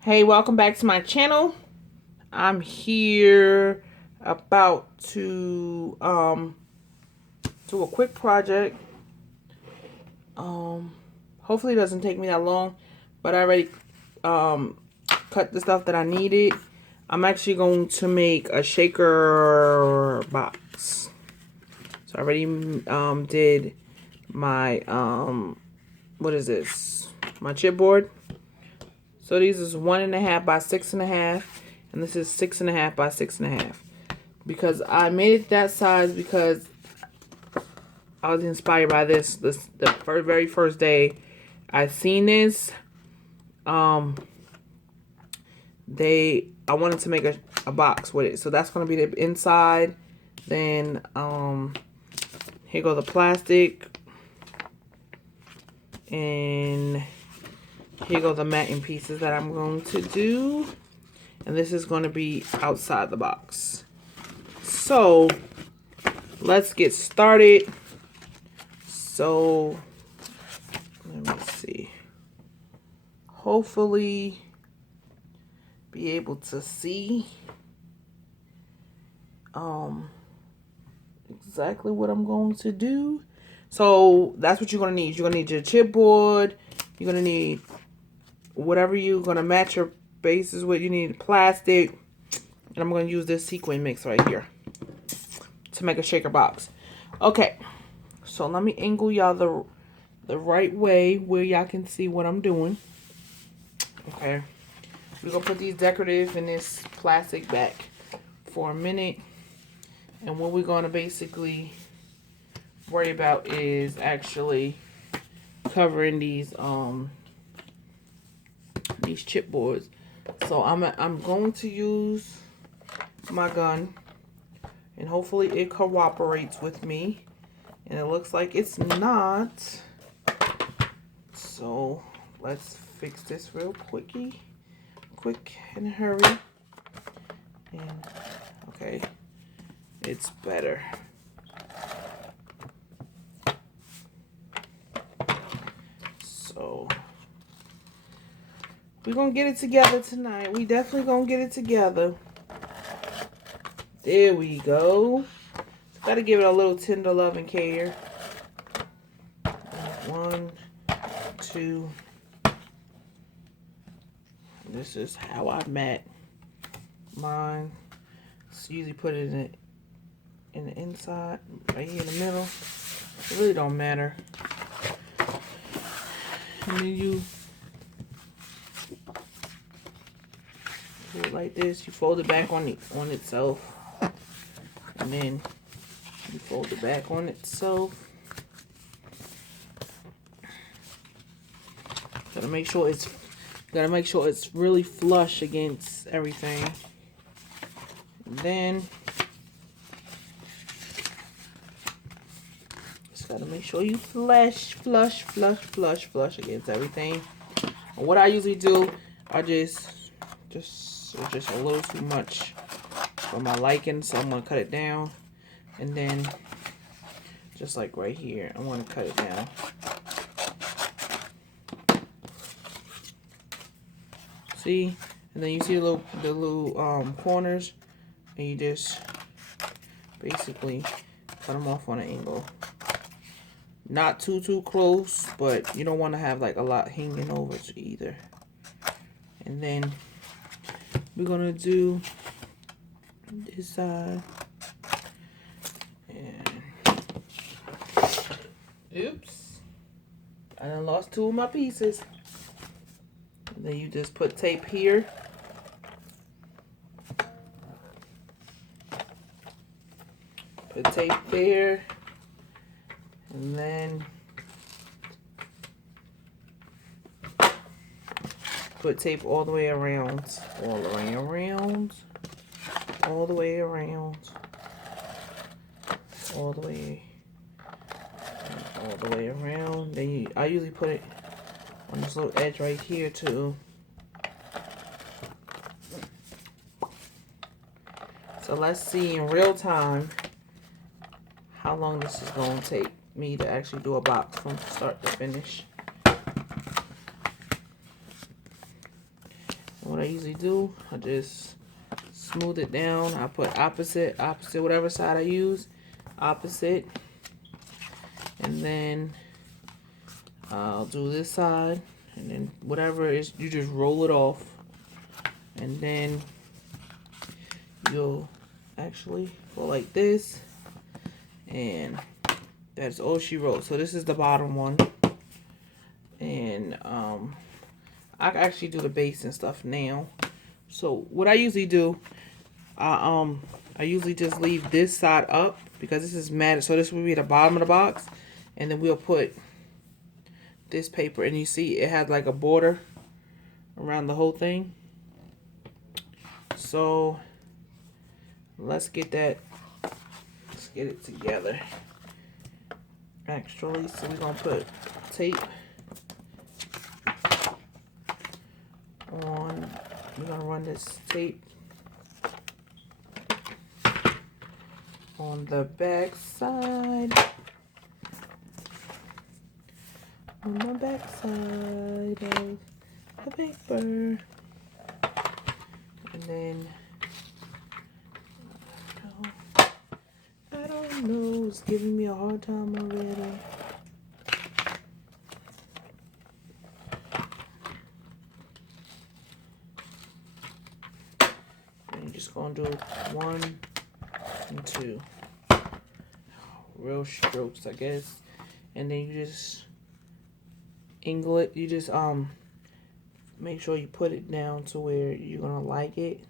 Hey, welcome back to my channel. I'm here about to do a quick project. Hopefully it doesn't take me that long, but I already cut the stuff that I needed. I'm actually going to make a shaker box. So I already did my what is this? My chipboard. So these is 1.5 by 6.5, and this is 6.5 by 6.5. Because I made it that size because I was inspired by this. The very first day I seen this, I wanted to make a box with it. So that's gonna be the inside. Then here go the plastic, and here go the matting pieces that I'm going to do. And this is going to be outside the box. So, let's get started. So, let me see. Hopefully, be able to see exactly what I'm going to do. So, that's what you're going to need. You're going to need your chipboard. You're going to need whatever you're going to match your bases with. You need plastic. And I'm going to use this sequin mix right here to make a shaker box. Okay, so let me angle y'all the right way where y'all can see what I'm doing. Okay, we're going to put these decorative in this plastic back for a minute. And what we're going to basically worry about is actually covering these chipboards. So I'm going to use my gun, and hopefully it cooperates with me. And it looks like it's not. So let's fix this real quick and hurry. And okay, it's better. So we're gonna get it together tonight. We definitely gonna get it together. There we go. Gotta give it a little tender love and care. 1, 2. This is how I mat mine. Just usually put it in the inside, right here in the middle. It really don't matter. And then you do it like this. You fold it back on itself, and then you fold it back on itself. Gotta make sure it's really flush against everything. And then just gotta make sure you flush against everything. And what I usually do, I just a little too much for my liking, so I'm gonna cut it down. And then just like right here, I want to cut it down. See? And then you see the little corners, and you just basically cut them off on an angle. Not too close, but you don't want to have like a lot hanging over it either. And then we're gonna do this side. And oops, I done lost 2 of my pieces. And then you just put tape here. Put tape there. And then put tape all the way around. All the way around. All the way around. All the way around. Then I usually put it on this little edge right here too. So let's see in real time how long this is going to take me to actually do a box from start to finish. And what I usually do, I just smooth it down. I put opposite, whatever side I use, opposite. And then I'll do this side. And then whatever is, you just roll it off. And then you'll actually go like this. And that's all she wrote. So this is the bottom one. And I actually do the base and stuff now. So what I usually do, I usually just leave this side up because this is matted. So this will be the bottom of the box, and then we'll put this paper, and you see it has like a border around the whole thing. So let's get it together. Actually, so we're gonna put tape on. We're gonna run this tape on the back side. On the back side of the paper. And then I don't know, it's giving me a hard time already. And you're just gonna do 1 and 2. Real strokes, I guess. And then you just angle it. You just make sure you put it down to where you're gonna like it.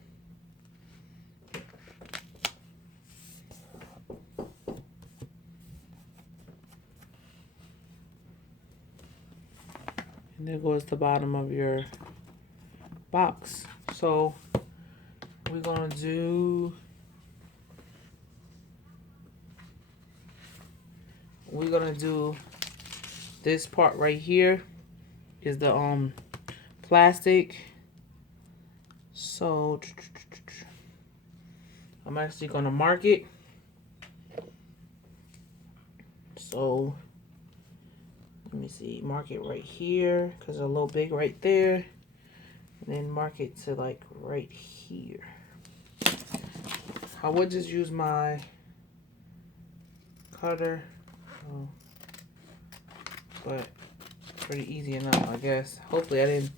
And there goes the bottom of your box. So we're gonna do this part right here is the plastic. So I'm actually gonna mark it. So let me see, mark it right here because it's a little big right there, and then mark it to like right here. I would just use my cutter, but it's pretty easy enough, I guess. Hopefully I didn't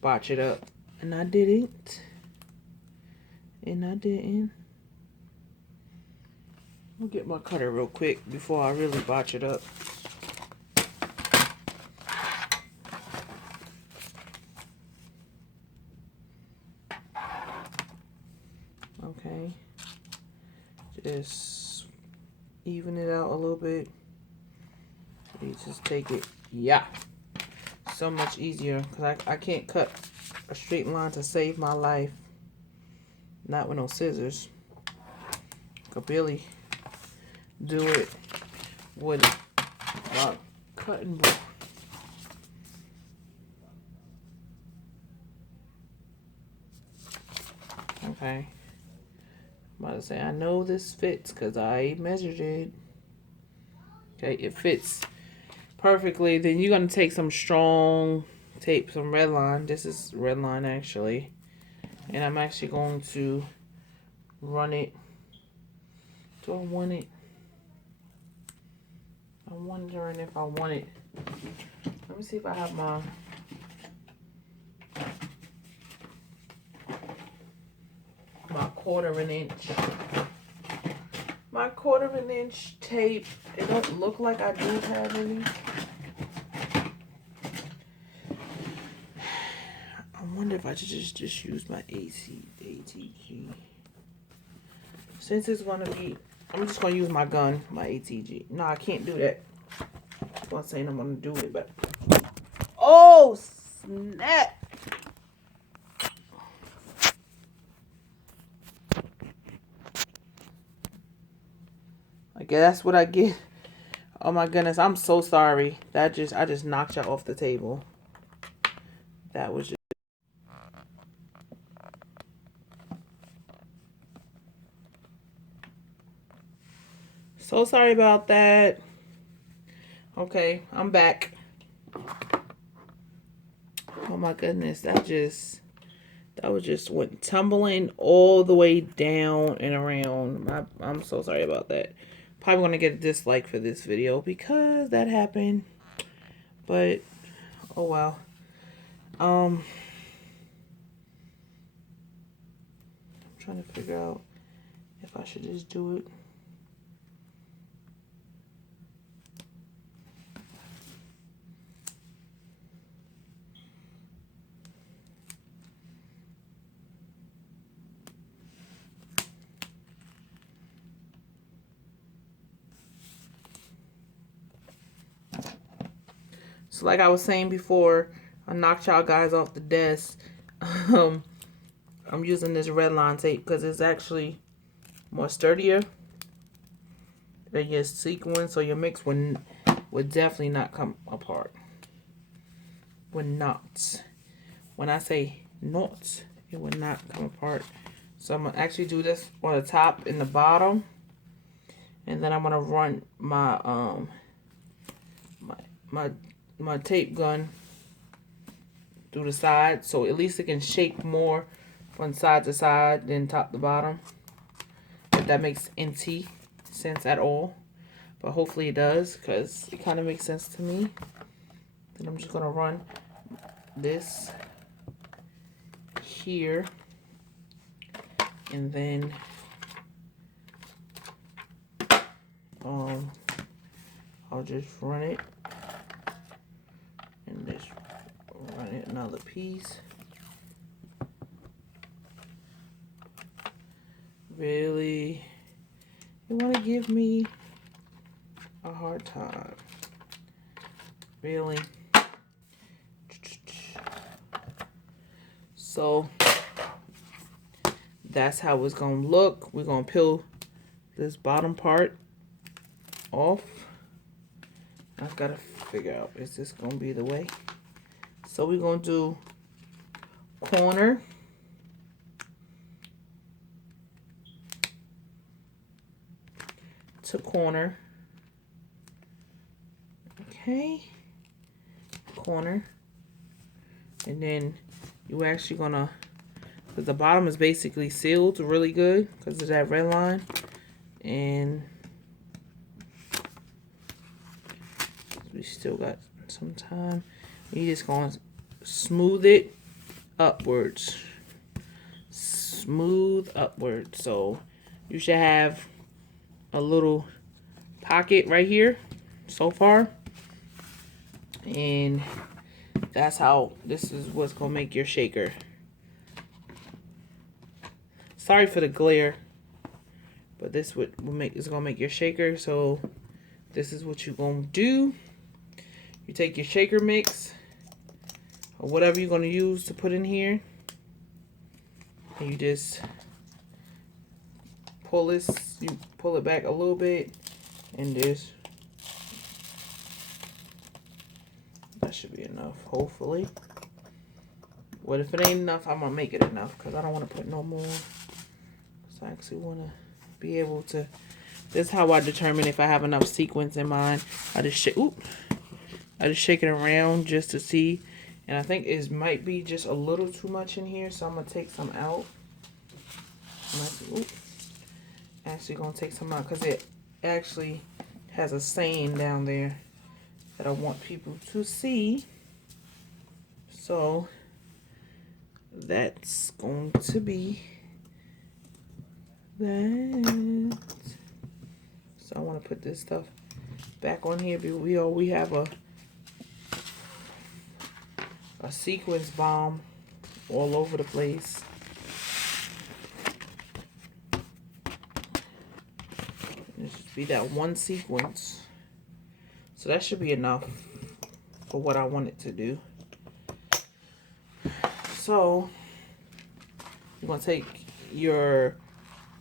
botch it up, and I didn't. I'll get my cutter real quick before I really botch it up. Okay, just even it out a little bit. You just take it, yeah, so much easier because I can't cut a straight line to save my life, not with no scissors. I could barely do it with a cutting board. Okay, I'm about to say I know this fits because I measured it. Okay, it fits perfectly. Then you're gonna take some strong tape, some red line. This is red line actually, and I'm actually going to run it. Do I want it? I'm wondering if I want it. Let me see if I have my quarter of an inch. My quarter of an inch tape. It don't look like I do have any. I wonder if I should just use my ATG. Since it's gonna be, I'm just gonna use my gun, my ATG. No, I can't do that. I'm not saying I'm gonna do it, but oh snap! Okay, that's what I get. Oh my goodness, I'm so sorry. I just knocked you off the table. That was just so sorry about that. Okay, I'm back. Oh my goodness, that That was just went tumbling all the way down and around. I'm so sorry about that. Probably gonna get a dislike for this video because that happened. But oh well. I'm trying to figure out if I should just do it. So like I was saying before, I knocked y'all guys off the desk. I'm using this red line tape because it's actually more sturdier than your sequin, so your mix would definitely not come apart. Would not. When I say not, it would not come apart. So I'm gonna actually do this on the top and the bottom, and then I'm gonna run my my tape gun through the side, so at least it can shake more from side to side than top to bottom. If that makes any sense at all, but hopefully it does, because it kind of makes sense to me. Then I'm just gonna run this here, and then I'll just run it and just run it another piece. Really, you want to give me a hard time? Really? So that's how it's gonna look. We're gonna peel this bottom part off. I've got to figure out, is this gonna be the way? So we're gonna do corner to corner. Okay, corner, and then you actually gonna, because the bottom is basically sealed really good because of that red line, and we still got some time. You just gonna smooth it upwards, smooth upwards. So you should have a little pocket right here so far, and that's how, this is what's gonna make your shaker. Sorry for the glare, but this will make, is gonna make your shaker. So this is what you're gonna do. You take your shaker mix or whatever you're gonna use to put in here, and you just pull this, you pull it back a little bit, and this, that should be enough, hopefully. But if it ain't enough, I'm gonna make it enough because I don't want to put no more. So I actually want to be able to, this is how I determine if I have enough sequins in mine. I just shake it around just to see, and I think it might be just a little too much in here, so I'm gonna take some out. Actually gonna take some out because it actually has a saying down there that I want people to see. So that's going to be that. So I want to put this stuff back on here. We have a sequence bomb all over the place. It should be that one sequence. So that should be enough for what I want it to do. So you're going to take your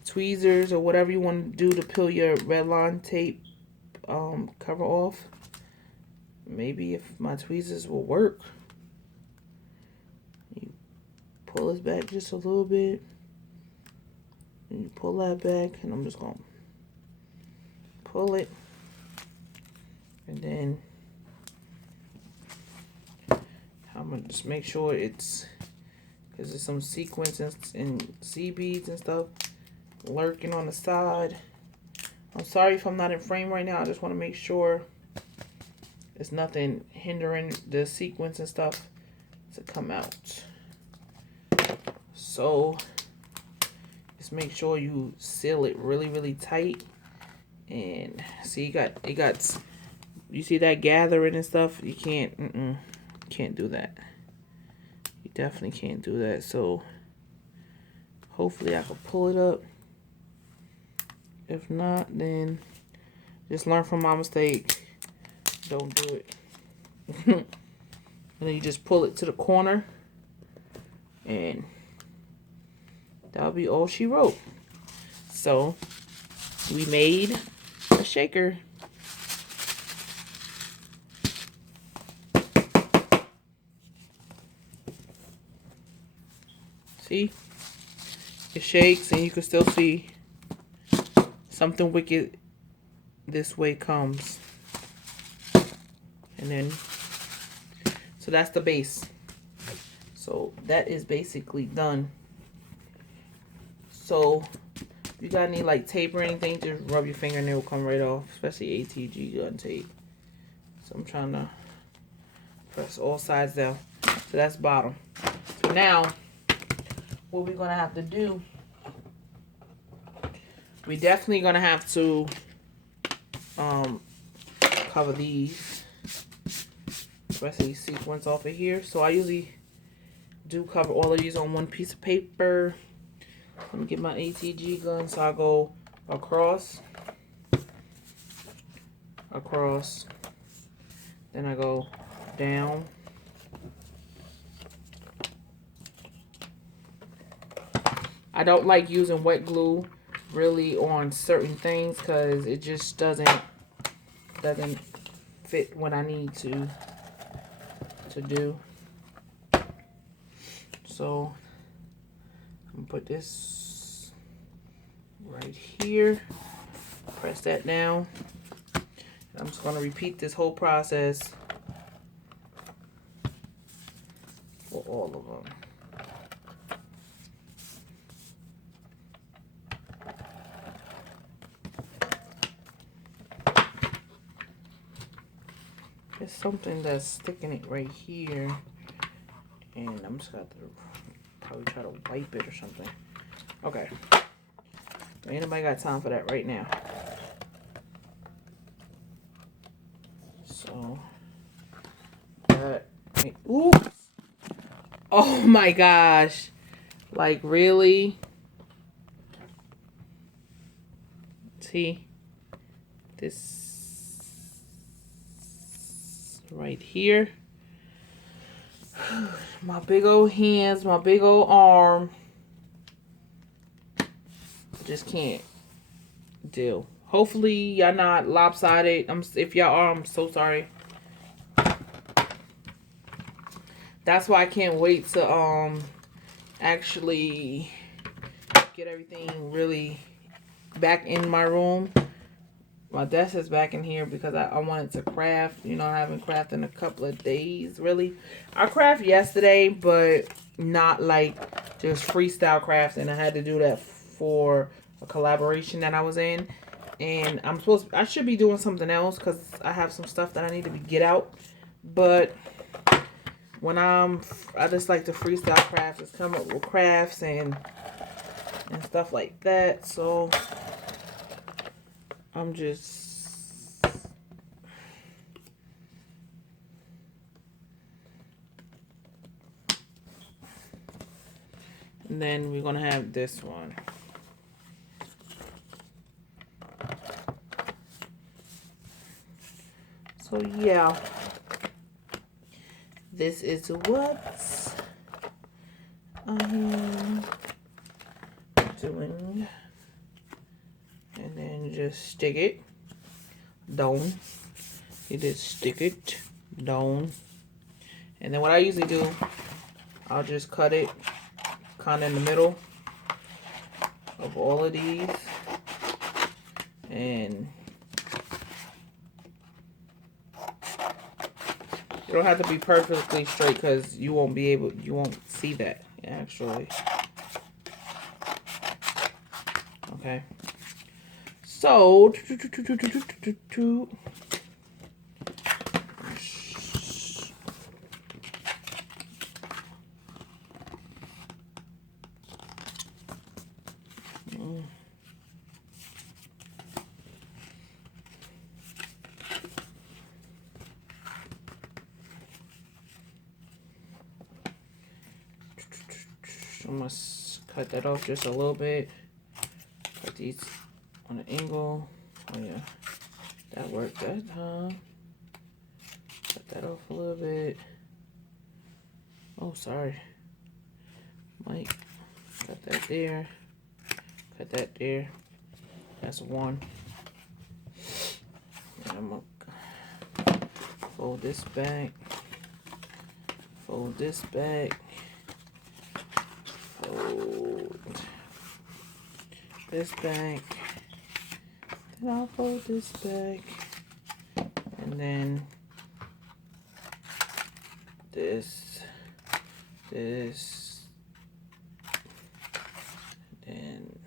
tweezers or whatever you want to do to peel your red line tape cover off. Maybe if my tweezers will work. You pull this back just a little bit. And you pull that back, and I'm just going to pull it. And then I'm going to just make sure it's There's just some sequins and seed beads and stuff lurking on the side. I'm sorry if I'm not in frame right now. I just want to make sure there's nothing hindering the sequins and stuff to come out. So just make sure you seal it really, really tight. And see, it got, you see that gathering and stuff? You can't do that. You definitely can't do that. So hopefully I can pull it up. If not, then just learn from my mistake. Don't do it. And then you just pull it to the corner, and that'll be all she wrote. So we made a shaker. See? It shakes and you can still see something wicked this way comes. And then, so that's the base. So that is basically done. So if you got any like tape or anything, just rub your finger and it will come right off, especially ATG gun tape. So I'm trying to press all sides down. So that's bottom. So now what we're gonna have to do, we definitely gonna have to cover these, especially sequins off of here. So I usually do cover all of these on one piece of paper. Let me get my ATG gun. So I go across, then I go down, I don't like using wet glue really on certain things because it just doesn't fit what I need to do. So I'm gonna put this right here, press that down. I'm just gonna repeat this whole process for all of them. There's something that's sticking it right here, and I'm just gonna have to probably try to wipe it or something. Okay, ain't nobody got time for that right now. So that, oops, oh my gosh, like really? See this right here? My big old hands, my big old arm, just can't deal. Hopefully y'all not lopsided. If y'all are, I'm so sorry. That's why I can't wait to actually get everything really back in my room. My desk is back in here because I wanted to craft. You know, I haven't crafted in a couple of days, really. I crafted yesterday, but not like just freestyle crafting. I had to do that for a collaboration that I was in. And I should be doing something else because I have some stuff that I need to get out. But when I just like to freestyle craft, just come up with crafts and stuff like that. So I'm just, and then we're gonna have this one. So yeah, this is what I'm doing. And then just stick it down. You just stick it down. And then what I usually do, I'll just cut it kind of in the middle of all of these. And You don't have to be perfectly straight because you won't be able, you won't see that actually. Okay. So, I'm gonna cut that off just a little bit. Cut these on an angle. Oh yeah, that worked that time. Cut that off a little bit. Oh, sorry. Mike, cut that there. Cut that there. That's one. And I'm gonna fold this back. Fold this back. Fold this back. Then I'll fold this back. And then this. And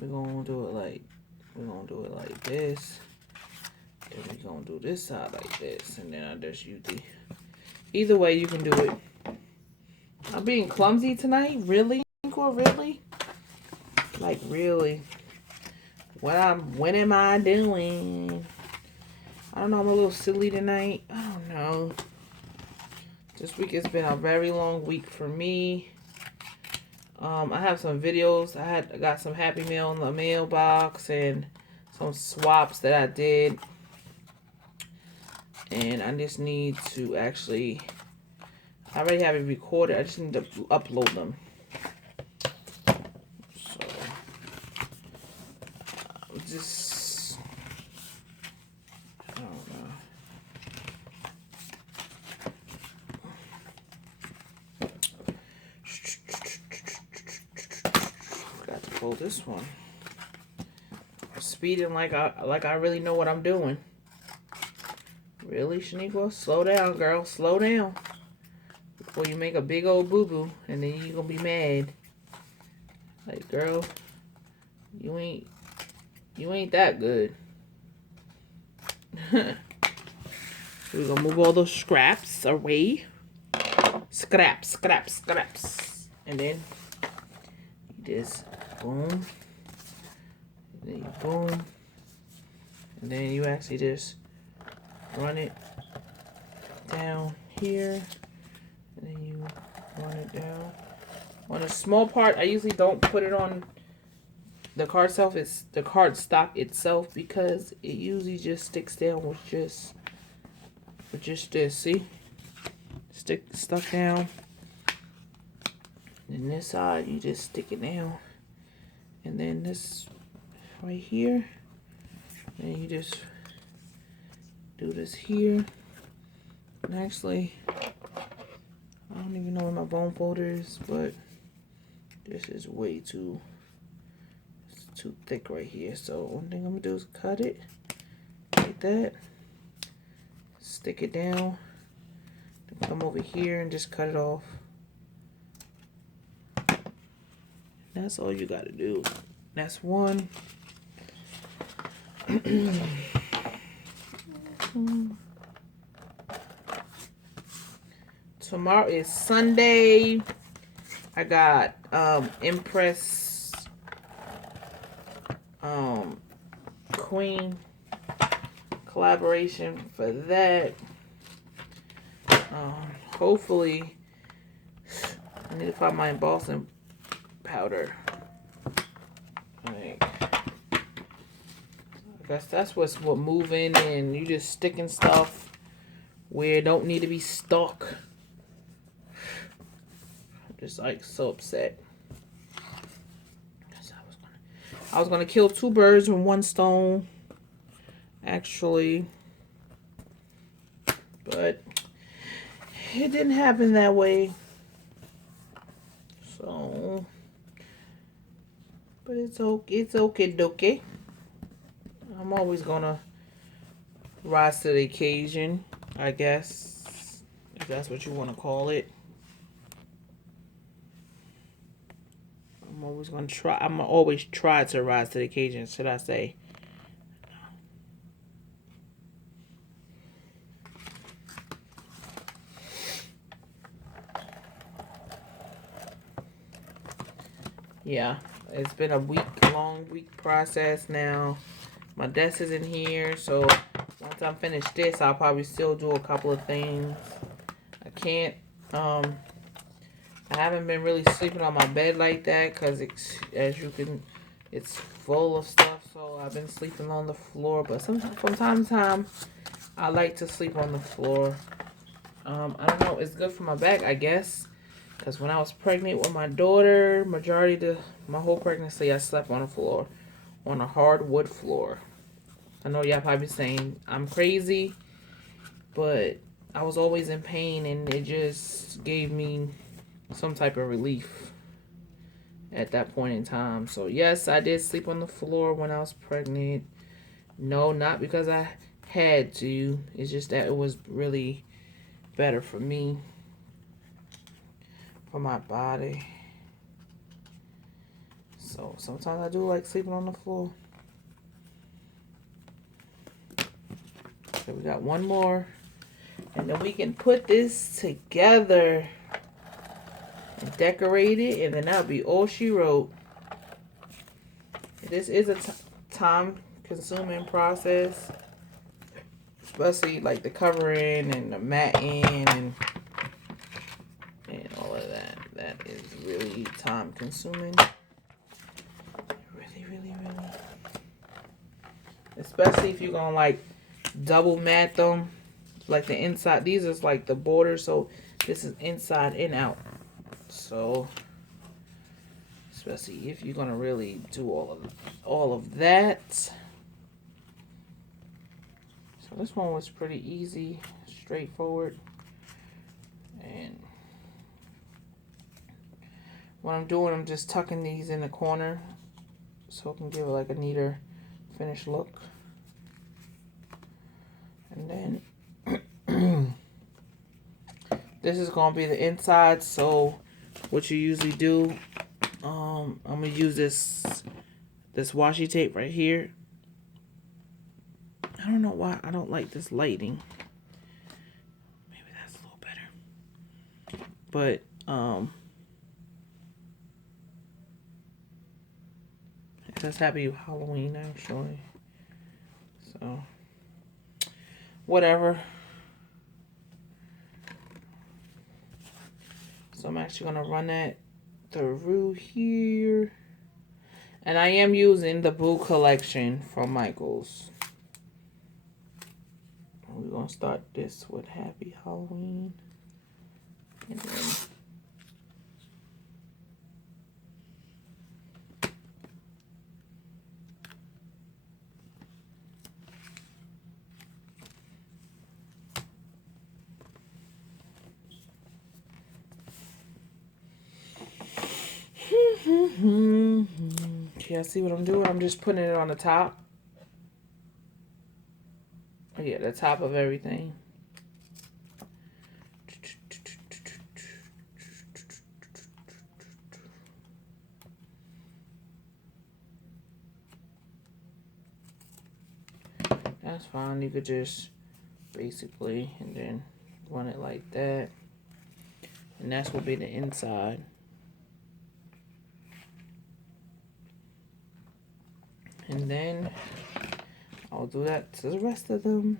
we're gonna do it like this. And we're gonna do this side like this. And then I just use the, either way you can do it. I'm being clumsy tonight? Really? Really? Like, really? When am I doing? I don't know, I'm a little silly tonight. I don't know. This week has been a very long week for me. I have some videos. I got some Happy Mail in the mailbox and some swaps that I did. And I just need to actually, I already have it recorded. I just need to upload them. So, just, I don't know. Got to pull this one. I'm speeding like I really know what I'm doing. Really, Shaniqua? Slow down, girl. Slow down. Before you make a big old boo-boo, and then you're gonna be mad. Like, girl, you ain't that good. We're gonna move all those scraps away. Scraps. And then you just boom. And then you boom. And then you actually just run it down here. And then you run it down. On a small part, I usually don't put it on the card itself. It's the card stock itself because it usually just sticks down with just this. See? Stuck down. And this side, you just stick it down. And then this right here. And you just do this here. And actually, I don't even know where my bone folder is, but this is way too, it's too thick right here. So one thing I'm gonna do is cut it like that. Stick it down. Then come over here and just cut it off. That's all you gotta do. That's one. Tomorrow is Sunday. I got Empress Queen collaboration for that. Hopefully, I need to find my embossing powder. Like, I guess that's what moving and you just sticking stuff where it don't need to be stuck. I'm just like so upset. I was gonna kill two birds with one stone, actually, but it didn't happen that way. So, but it's okay, dokie. I'm always gonna rise to the occasion. I guess, if that's what you want to call it. I'm always going to try. I'm going to always try to rise to the occasion, should I say. Yeah, it's been a long week process now. My desk is in here, so once I'm finished this, I'll probably still do a couple of things. I can't, I haven't been really sleeping on my bed like that because as you can, it's full of stuff. So I've been sleeping on the floor, but sometimes from time to time, I like to sleep on the floor. I don't know, it's good for my back, I guess. Because when I was pregnant with my daughter, my whole pregnancy, I slept on the floor, on a hardwood floor. I know y'all probably saying I'm crazy, but I was always in pain, and it just gave me some type of relief at that point in time. So yes, I did sleep on the floor when I was pregnant. No, not because I had to. It's just that it was really better for me, for my body. So sometimes I do like sleeping on the floor. So we got one more. And then we can put this together and decorate it. And then that'll be all she wrote. This is a time consuming process. Especially like the covering and the matting and all of that. That is really time consuming. Really. Especially if you're going to like double mat them. Like the inside. These is like the border. So this is inside and out. So especially if you're going to really do all of that. So this one was pretty easy. Straightforward. And what I'm doing, I'm just tucking these in the corner so it can give it like a neater finished look. And then this is going to be the inside. So what you usually do, I'm going to use this washi tape right here. I don't know why I don't like this lighting. Maybe that's a little better. But it says Happy Halloween actually. So whatever. So I'm actually going to run that through here. And I am using the Boo collection from Michaels. We're going to start this with Happy Halloween. And then yeah, see what I'm doing? I'm just putting it on the top. Yeah, the top of everything. That's fine. You could just basically, and then run it like that. And that's will be the inside. And then I'll do that to the rest of them.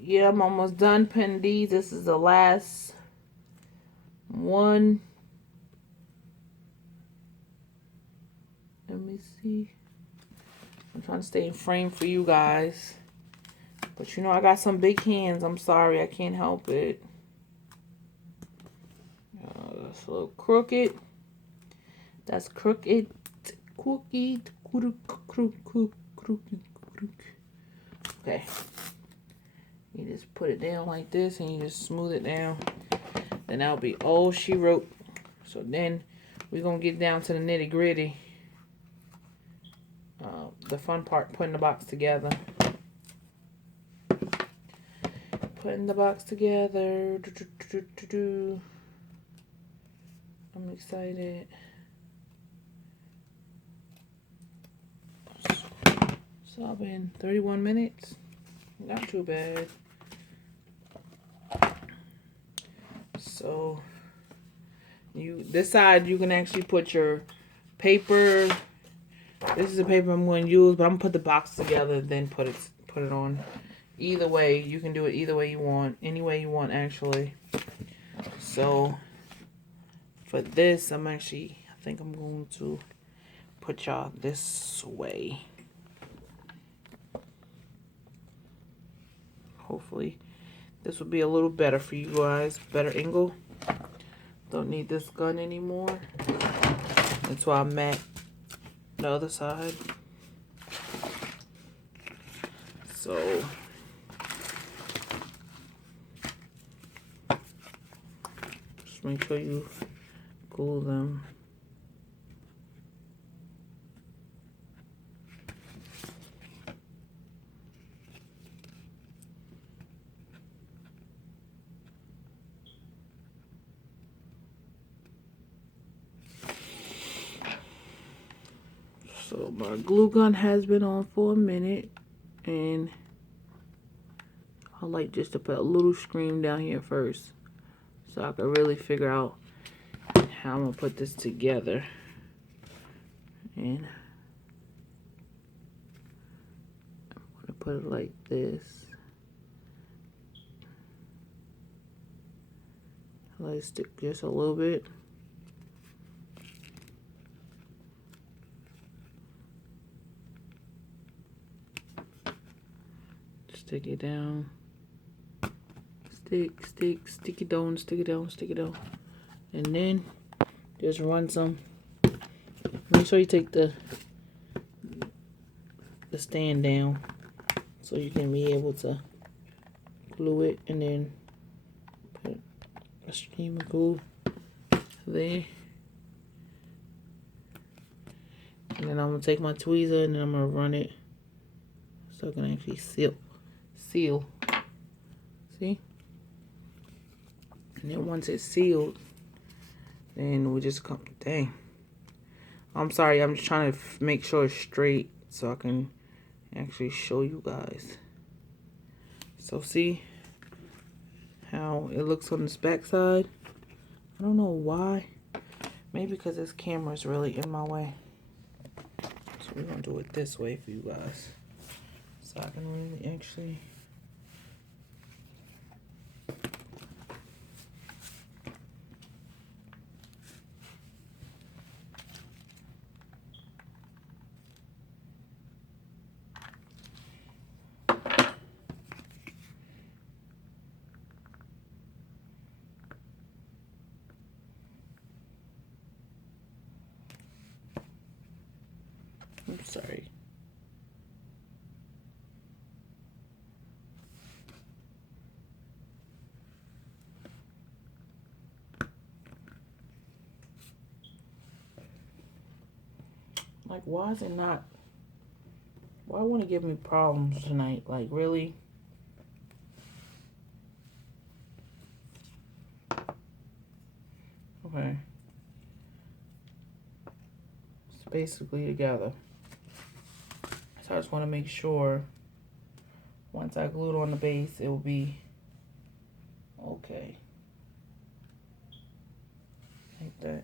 yeah, I'm almost done pinning these. This is the last one. Let me see. I'm trying to stay in frame for you guys. But you know, I got some big hands. I'm sorry, I can't help it. That's a little crooked. That's crooked. Crooked. Okay. You just put it down like this and you just smooth it down. Then that'll be all she wrote. So then we're going to get down to the nitty gritty. The fun part, putting the box together. Putting the box together. I'm excited. So I've been 31 minutes. Not too bad. So this side you can actually put your paper. This is the paper I'm going to use, but I'm gonna put the box together, then put it on. Either way, you can do it either way you want, any way you want actually. So for this, I think I'm going to put y'all this way. Hopefully this will be a little better for you guys. Better angle. Don't need this gun anymore. That's why I'm at the other side. So just make sure you glue them. So my glue gun has been on for a minute, and I like just to put a little screen down here first so I can really figure out how I'm gonna put this together. And I'm gonna put it like this. I like to stick just a little bit. Stick it down. Stick it down, stick it down, stick it down. And then just run some. Make sure you take the stand down so you can be able to glue it, and then put a stream of glue there. And then I'm gonna take my tweezer and then I'm gonna run it so I can actually seal. See? And then once it's sealed, then we just come. Dang. I'm sorry. I'm just trying to make sure it's straight so I can actually show you guys. So see how it looks on this back side? I don't know why. Maybe because this camera is really in my way. So we're gonna do it this way for you guys, so I can really actually. I'm sorry. Like, why is it not? Why want to give me problems tonight? Like, really? Okay. It's basically together. So I just want to make sure once I glue it on the base, it will be okay. Like that.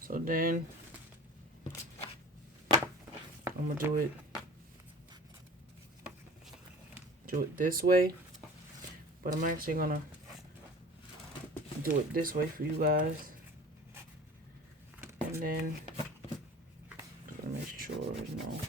So then I'm gonna do it this way. But I'm actually gonna do it this way for you guys. And then just gonna make sure, you know.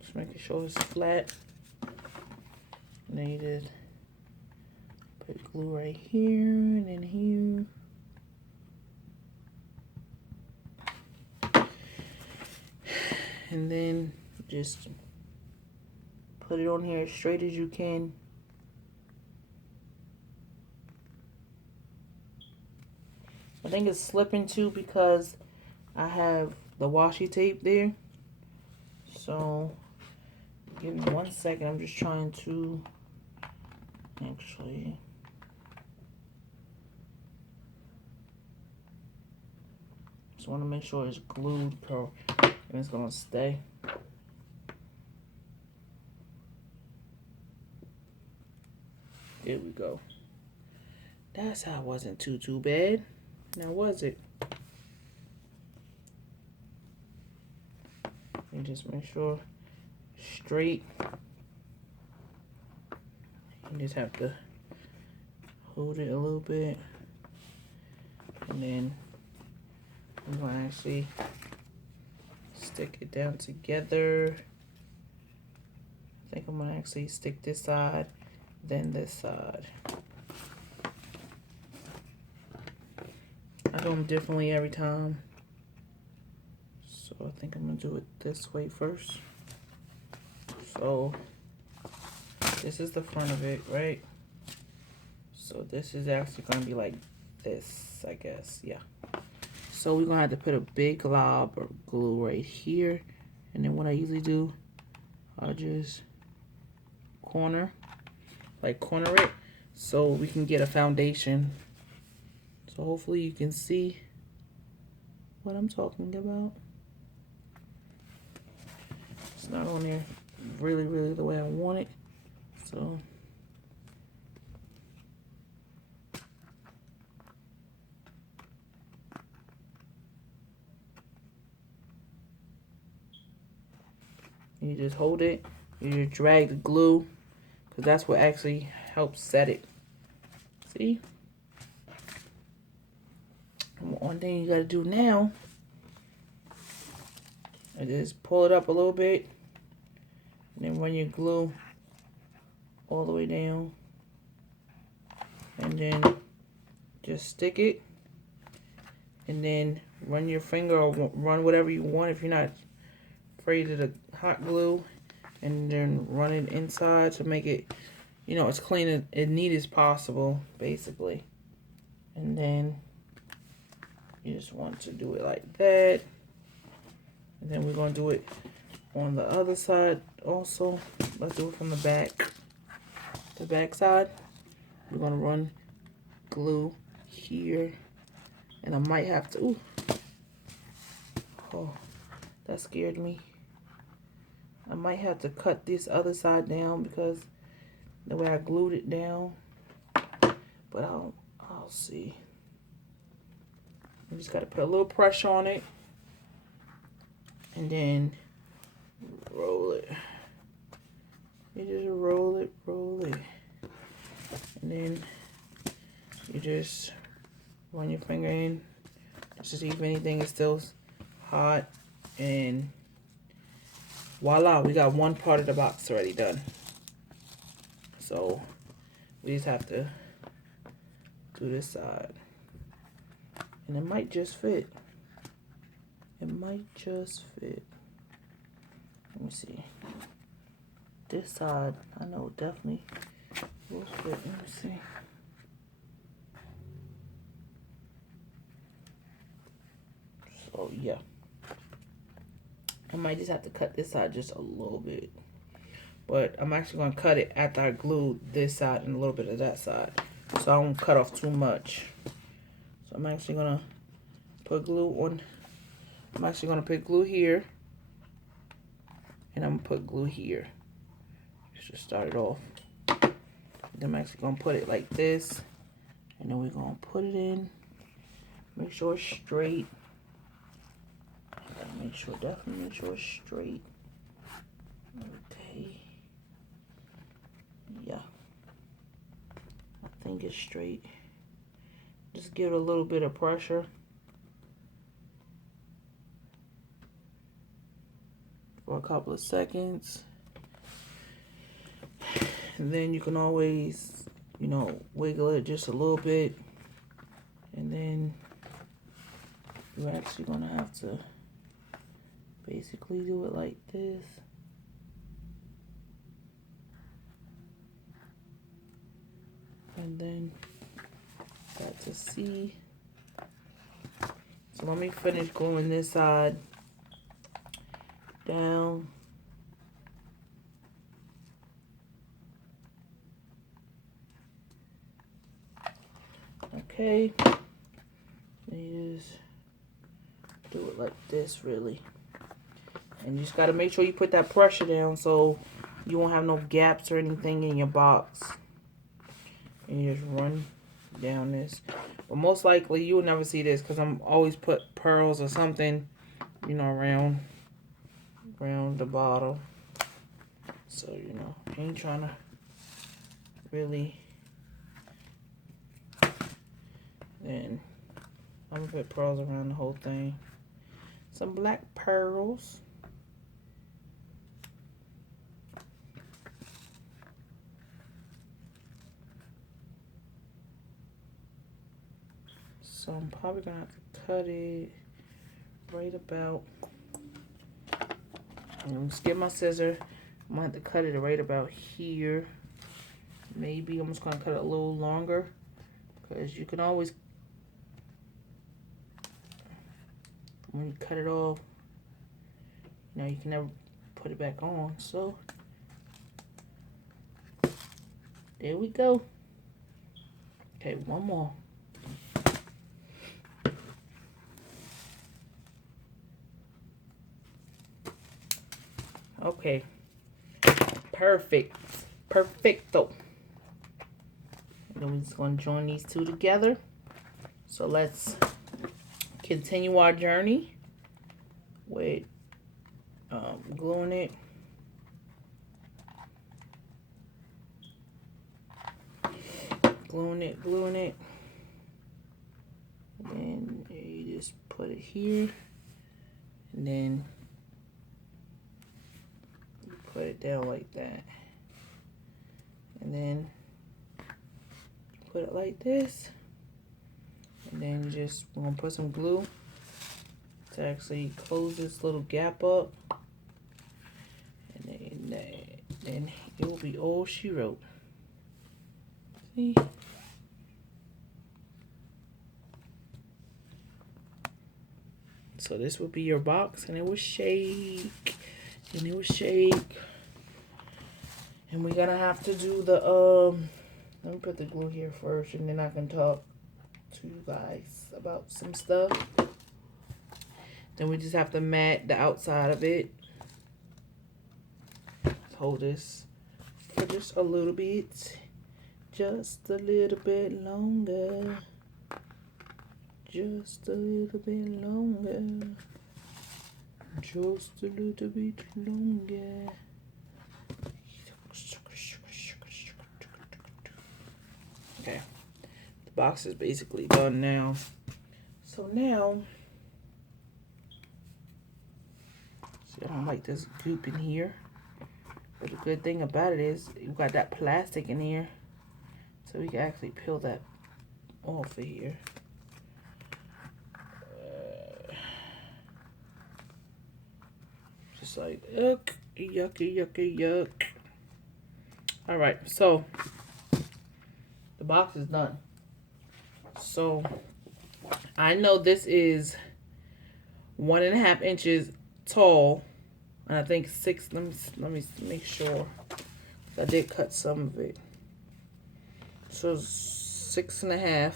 Just making sure it's flat. And then you just put glue right here and then here. And then just put it on here as straight as you can. I think it's slipping too because I have the washi tape there. So give me 1 second. I'm just trying to actually just want to make sure it's glued and it's gonna stay. There we go. That's how it wasn't too bad. Now was it? And just make sure straight. You just have to hold it a little bit, and then I'm gonna actually stick it down together. I think I'm gonna actually stick this side, then this side. I do them differently every time. So I think I'm gonna do it this way first. So this is the front of it, right? So this is actually gonna be like this, I guess, yeah. So we're gonna have to put a big glob of glue right here. And then what I usually do, I'll just corner it so we can get a foundation. So hopefully you can see what I'm talking about. It's not on there really the way I want it. So you just hold it, you just drag the glue, because that's what actually helps set it. See? One thing you gotta do now is just pull it up a little bit, and then run your glue all the way down, and then just stick it, and then run your finger or run whatever you want if you're not afraid of the hot glue, and then run it inside to make it, you know, as clean and neat as possible, basically. And then you just want to do it like that. And then we're going to do it on the other side also. Let's do it from the back. The back side, we're going to run glue here. And I might have to, ooh. Oh, that scared me. I might have to cut this other side down because the way I glued it down. But I'll see. You just got to put a little pressure on it. And then roll it. You just roll it. And then you just run your finger in just to see if anything is still hot. And voila, we got one part of the box already done. So we just have to do this side. And it might just fit. It might just fit. Let me see. This side, I know definitely will fit. Let me see. So yeah. I might just have to cut this side just a little bit. But I'm actually going to cut it after I glue this side and a little bit of that side. So I won't cut off too much. So I'm actually going to put glue on. I'm actually going to put glue here. And I'm going to put glue here. Just start it off. Then I'm actually going to put it like this. And then we're going to put it in. Make sure it's straight. Make sure, definitely make sure it's straight. Okay. Yeah. I think it's straight. Just give it a little bit of pressure. For a couple of seconds. And then you can always, you know, wiggle it just a little bit. And then you're actually going to have to basically do it like this. And then that's a C. So let me finish gluing this side down. Okay. And you just do it like this, really. And you just got to make sure you put that pressure down so you won't have no gaps or anything in your box. And you just run down this. But most likely you'll never see this because I'm always put pearls or something, you know, around the bottle. So, you know, I ain't trying to really. Then I'm gonna put pearls around the whole thing. Some black pearls. So I'm probably gonna have to cut it right about. I'm gonna just get my scissor. I'm gonna have to cut it right about here. Maybe I'm just gonna cut it a little longer because you can always, when you cut it off, you know, you can never put it back on. So there we go. Okay, one more. Okay, perfect, perfecto. And then we're just gonna join these two together. So let's continue our journey with gluing it. Gluing it. And then you just put it here. And then you put it down like that. And then put it like this. And then you just, we're gonna put some glue to actually close this little gap up. And then it will be all she wrote. See? So this would be your box, and it will shake, and it will shake. And we're gonna have to do the let me put the glue here first, and then I can talk to you guys about some stuff. Then we just have to mat the outside of it. Let's hold this for just a little bit. Just a little bit longer. Just a little bit longer. Just a little bit longer. Okay. The box is basically done now. So now, see, I don't like this goop in here. But the good thing about it is you got that plastic in here. So we can actually peel that off of here. Just like, yuck, yucky, yucky, yuck. All right, so the box is done. So I know this is 1.5 inches tall, and I think 6. Let me make sure. I did cut some of it. So 6.5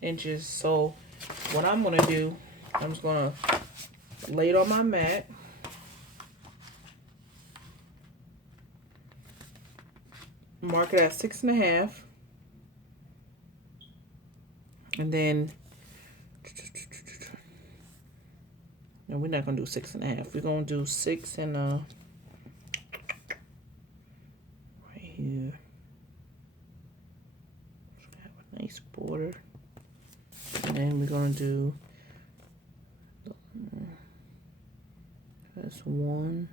inches. So what I'm gonna do, I'm just gonna lay it on my mat. Mark it at 6.5. And then And we're not gonna do 6.5. We're gonna do 6 and right here. Have a nice border. And then we're gonna do that's 1.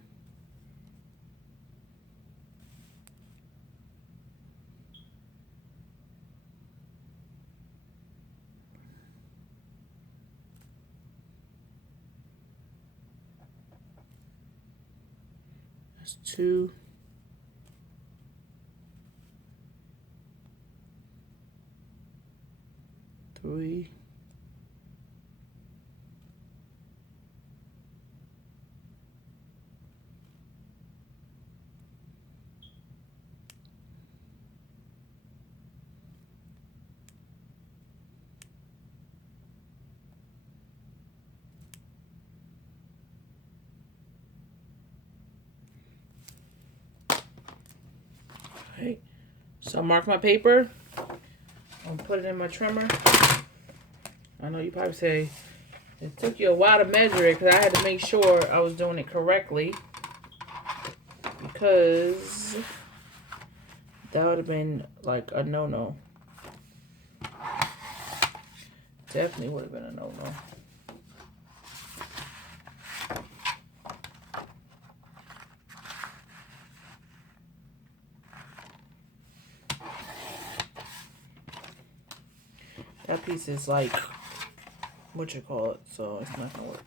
That's 2. Three. Alright. So mark my paper. I'm gonna put it in my trimmer. I know you probably say it took you a while to measure it because I had to make sure I was doing it correctly, because that would have been like a no-no. Definitely would have been a no-no. That piece is like, what you call it, so it's not gonna work.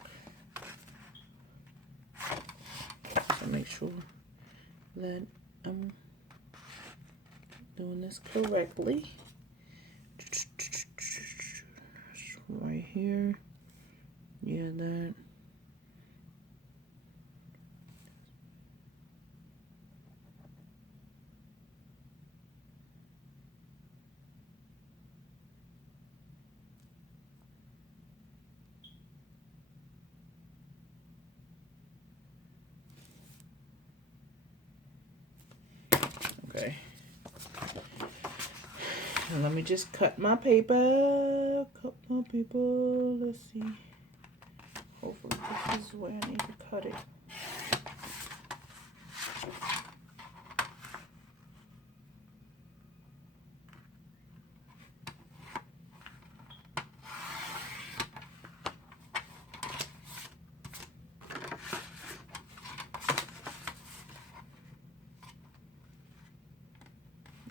So make sure that I'm doing this correctly. Right here. Yeah, that. Okay. And let me just cut my paper. Cut my paper. Let's see. Hopefully this is where I need to cut it.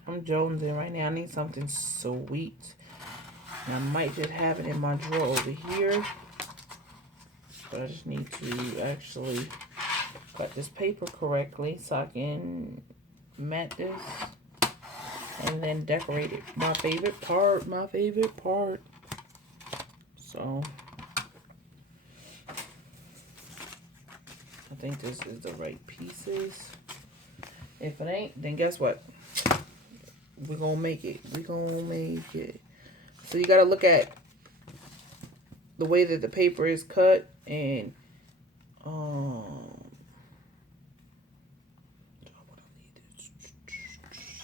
I'm jonesing right now. I need something sweet. And I might just have it in my drawer over here. But I just need to actually cut this paper correctly so I can mat this and then decorate it. My favorite part. My favorite part. So I think this is the right pieces. If it ain't, then guess what? We're gonna make it. We're gonna make it. So you gotta look at the way that the paper is cut and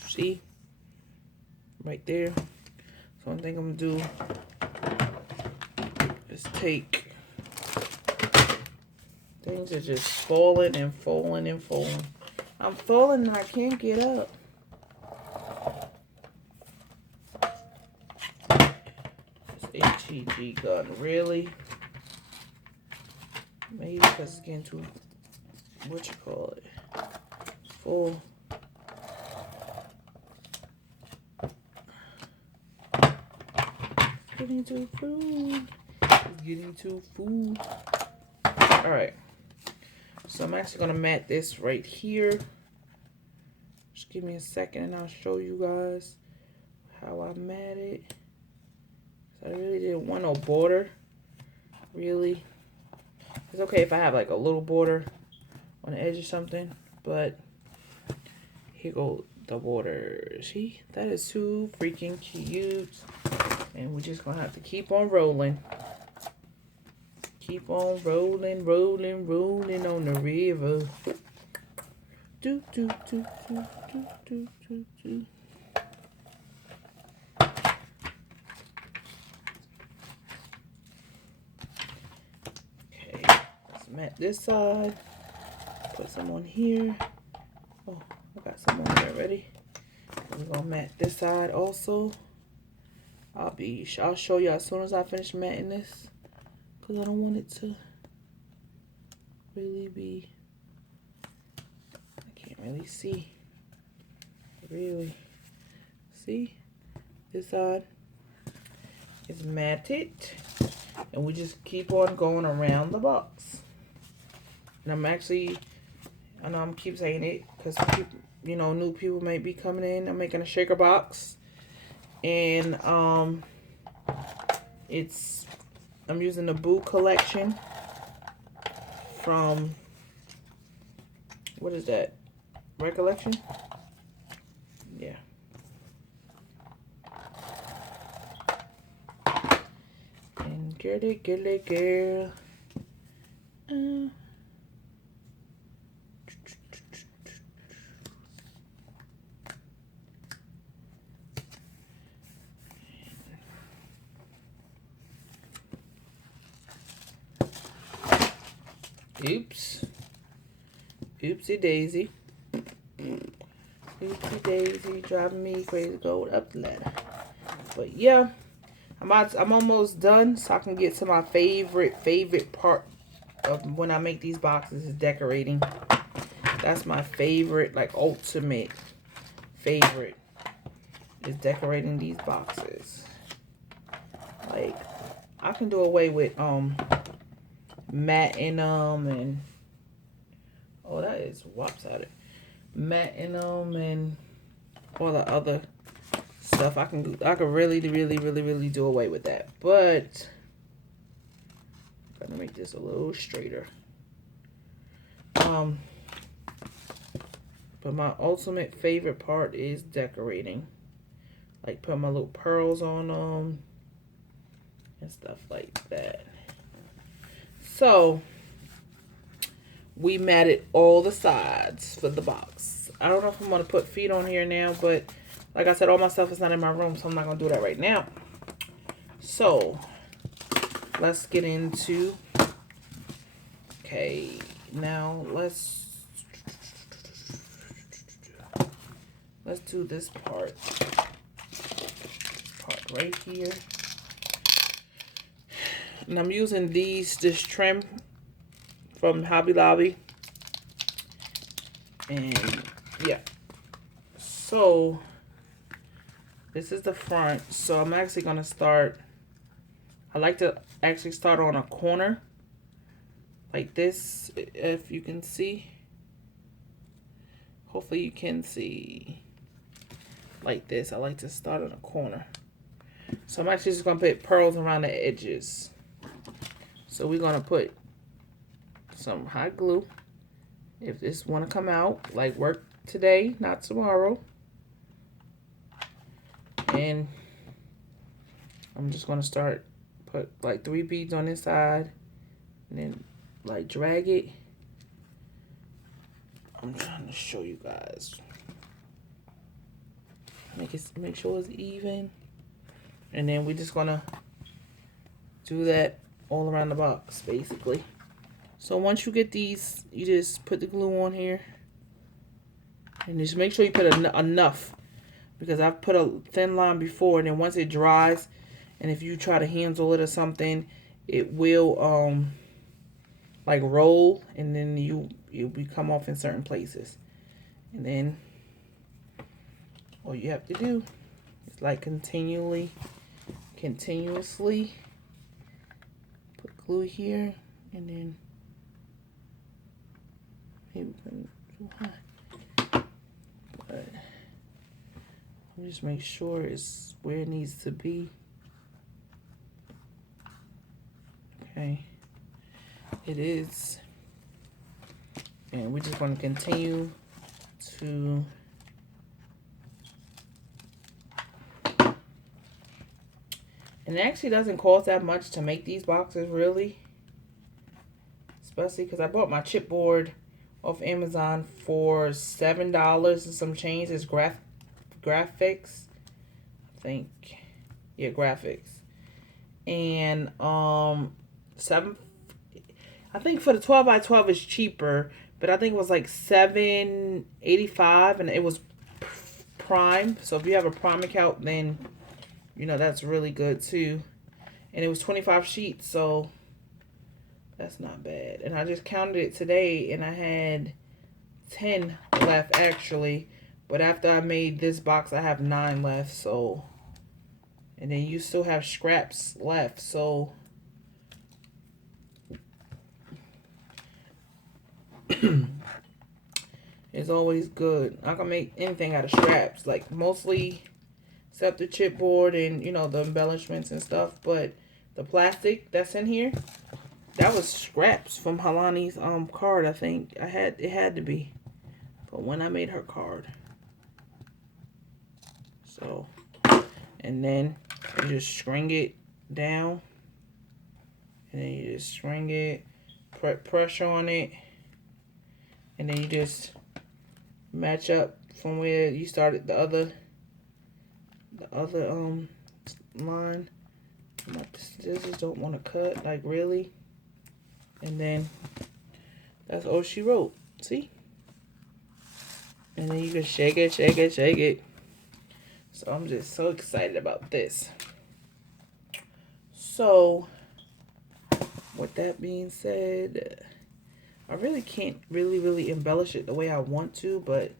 see right there. So one thing I'm gonna do is take, things are just falling and falling and falling. I'm falling and I can't get up. HEG gun, really? Maybe because it's getting too, what you call it, full. It's getting too full. It's getting too full. Alright. So I'm actually going to mat this right here. Just give me a second and I'll show you guys how I mat it. I really didn't want no border, really. It's okay if I have like a little border on the edge or something, but here go the border. See, that is too freaking cute. And we're just gonna have to keep on rolling. Keep on rolling, rolling, rolling on the river. Do, do, do, do, do, do, do, do. mat this side. Put some on here. Oh, I got some on there already. We're gonna mat this side also. I'll show you as soon as I finish matting this, because I don't want it to really be, I can't really see. Really see, this side is matted, and we just keep on going around the box. And I'm actually, I know I'm keep saying it because people, you know, new people might be coming in. I'm making a shaker box, and I'm using the Boo collection from, what is that, Recollection? Yeah. And get it, girl. Oops. Oopsie daisy. Oopsie daisy, driving me crazy, going up the ladder. But yeah, I'm almost done, so I can get to my favorite part of when I make these boxes is decorating. That's my favorite, like ultimate favorite, is decorating these boxes. Like, I can do away with matting them and, oh, that is lopsided. Matting them and all the other stuff. I can really do away with that. But I'm gonna make this a little straighter. But my ultimate favorite part is decorating. Like, put my little pearls on them and stuff like that. So we matted all the sides for the box. I don't know if I'm going to put feet on here now, but like I said, all my stuff is not in my room, so I'm not going to do that right now. So let's get into, okay, now let's do this part right here. And I'm using this trim from Hobby Lobby. And yeah, so this is the front. So I'm actually gonna start, I like to actually start on a corner like this, if you can see. Hopefully you can see, like this. I like to start on a corner. So I'm actually just gonna put pearls around the edges. So we're gonna put some hot glue. If this wanna come out, like work today, not tomorrow. And I'm just gonna start, put like 3 beads on this side, and then like drag it. I'm trying to show you guys. Make sure it's even. And then we're just gonna do that all around the box, basically. So once you get these, you just put the glue on here. And just make sure you put enough. Because I've put a thin line before, and then once it dries, and if you try to handle it or something, it will like roll, and then you'll come off in certain places. And then all you have to do is like continuously put glue here, and then maybe put it too high, but just make sure it's where it needs to be. Okay, it is. And we're just going to continue to and it actually doesn't cost that much to make these boxes, really. Especially because I bought my chipboard off Amazon for $7 and some change. It's graphics, I think. Yeah, graphics. And I I think for the 12 by 12 is cheaper, but I think it was like $7.85, and it was Prime. So if you have a Prime account, then you know that's really good too. And it was 25 sheets, so that's not bad. And I just counted it today, and I had 10 left actually. But after I made this box, I have 9 left. So, and then you still have scraps left. So it's always good. I can make anything out of scraps, like mostly except the chipboard and you know the embellishments and stuff. But the plastic that's in here, that was scraps from Halani's card. I think it had to be, but when I made her card. So, and then you just string it down, and then you just string it, put pressure on it, and then you just match up from where you started the other line. My scissors don't want to cut, like really. And then that's all she wrote. See? And then you can shake it, shake it, shake it. So I'm just so excited about this. So with that being said, I really can't really embellish it the way I want to, but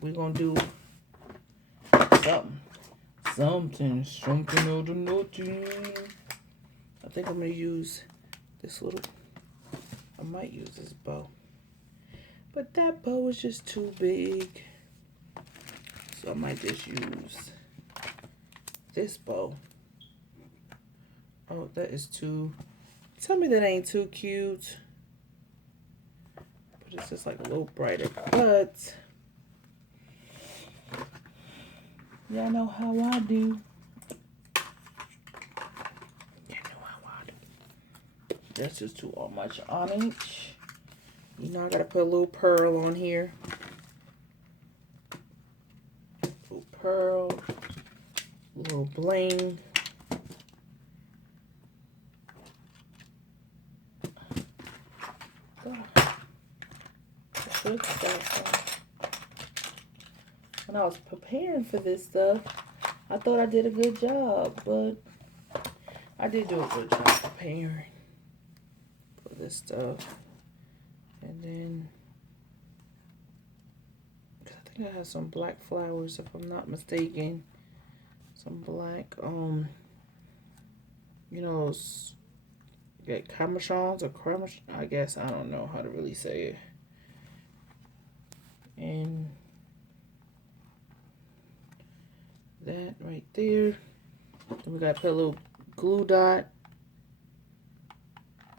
we're gonna do something or nothing. I think I'm gonna use this little, I might use this bow, but that bow is just too big, so I might just use this bow. Oh, that is too, tell me that ain't too cute. But it's just like a little brighter. But y'all know how I do. That's just too much on each. You know, I gotta put a little pearl on here. A little pearl, a little bling. Good stuff. When I was preparing for this stuff, I thought I did a good job, but I did do a good job preparing for this stuff. And then, I think I have some black flowers, if I'm not mistaken. Some black, you know, get cabochons or cremish, I guess. I don't know how to really say it. And that right there. Then we gotta put a little glue dot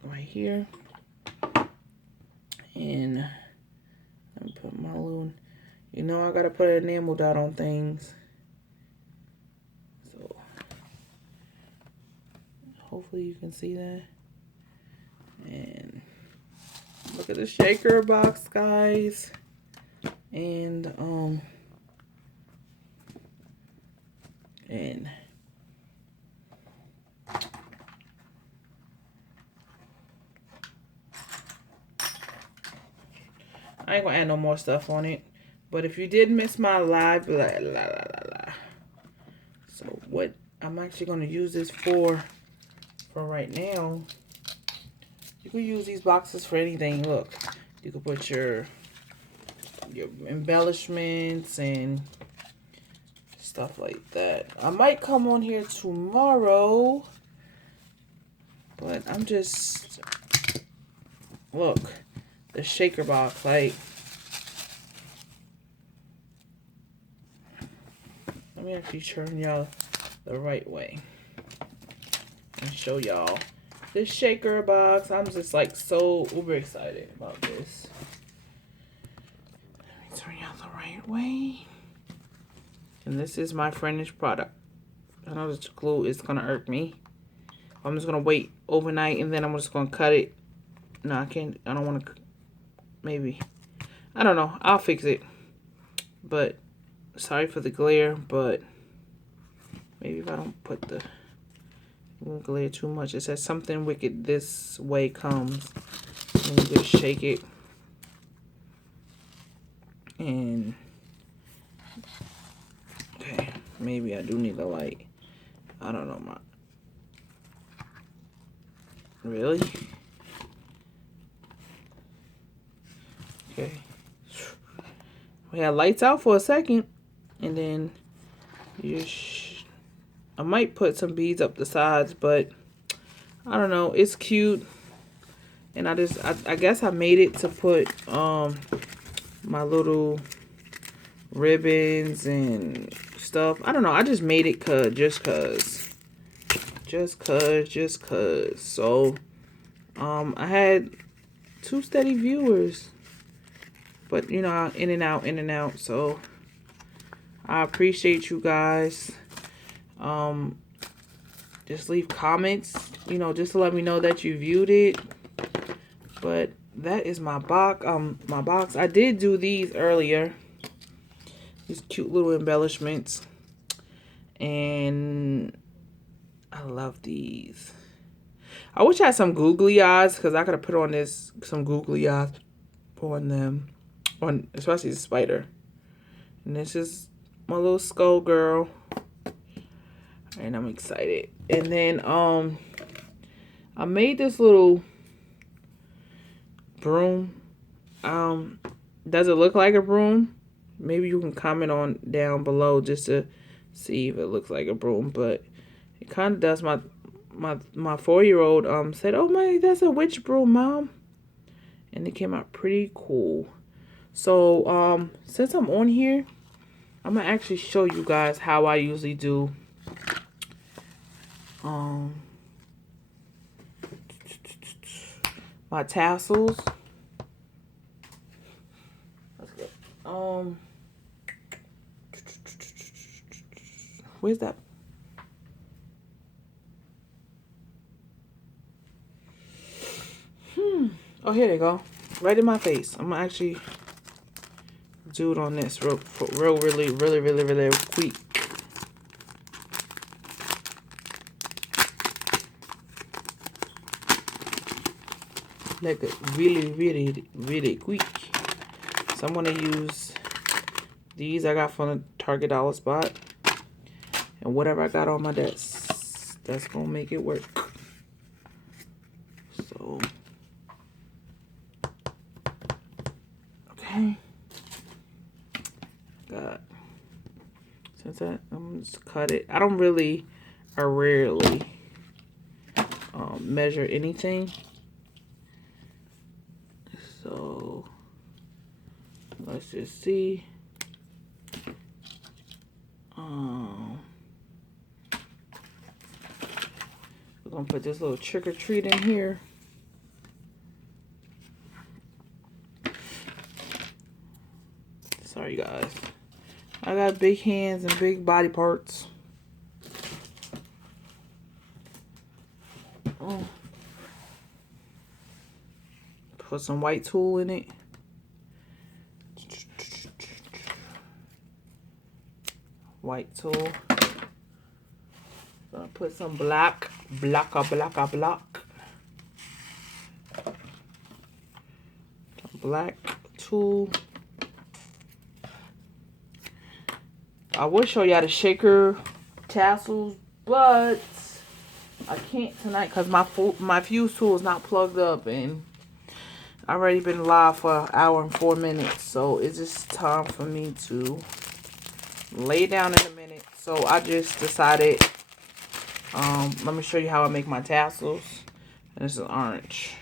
right here. And let me put my little, you know, I gotta put an enamel dot on things. So hopefully you can see that. And look at the shaker box, guys. And I ain't gonna add no more stuff on it. But if you did miss my live, so what I'm actually gonna use this for right now, you can use these boxes for anything. Look, you can put your embellishments and stuff like that. I might come on here tomorrow, but I'm just, look, the shaker box, like, let me actually turn y'all the right way and show y'all this shaker box. I'm just like so uber excited about this. Turn y'all the right way. And this is my finished product. I know this glue is gonna irk me. I'm just gonna wait overnight and then I'm just gonna cut it. No, I can't. I don't want to. Maybe. I don't know. I'll fix it. But sorry for the glare. But maybe if I don't put the glare too much. It says something wicked this way comes. And you just shake it. And okay, maybe I do need a light. I don't know, really? Okay. We had lights out for a second, and then you I might put some beads up the sides, but I don't know. It's cute, and I guess I made it to put my little ribbons and stuff. I don't know. I just made it just cause. So I had 2 steady viewers, but you know, in and out. So I appreciate you guys. Just leave comments, you know, just to let me know that you viewed it. But that is my box. I did do these earlier. These cute little embellishments. And I love these. I wish I had some googly eyes, because I could have put on some googly eyes on them. Especially the spider. And this is my little skull girl. And I'm excited. And then I made this little broom. Does it look like a broom? Maybe you can comment on down below just to see if it looks like a broom. But it kind of does. My 4-year-old said, "Oh that's a witch broom, Mom." And it came out pretty cool. So since I'm on here, I'm gonna actually show you guys how I usually do my tassels. Let's go. Where's that? Oh, here they go. Right in my face. I'm gonna actually do it on this really quick. Like really quick. So I'm gonna use these I got from the Target dollar spot, and whatever I got on my desk, that's gonna make it work. So okay, I'm just cut it. I rarely measure anything. So let's just see. We're gonna put this little trick or treat in here. Sorry guys, I got big hands and big body parts. Put some white tulle in it. White tulle. Gonna put some black. Black tulle. I would show y'all the shaker tassels, but I can't tonight because my fuse tool is not plugged up, and I've already been live for an hour and 4 minutes, so it's just time for me to lay down in a minute. So I just decided, let me show you how I make my tassels. And this is orange.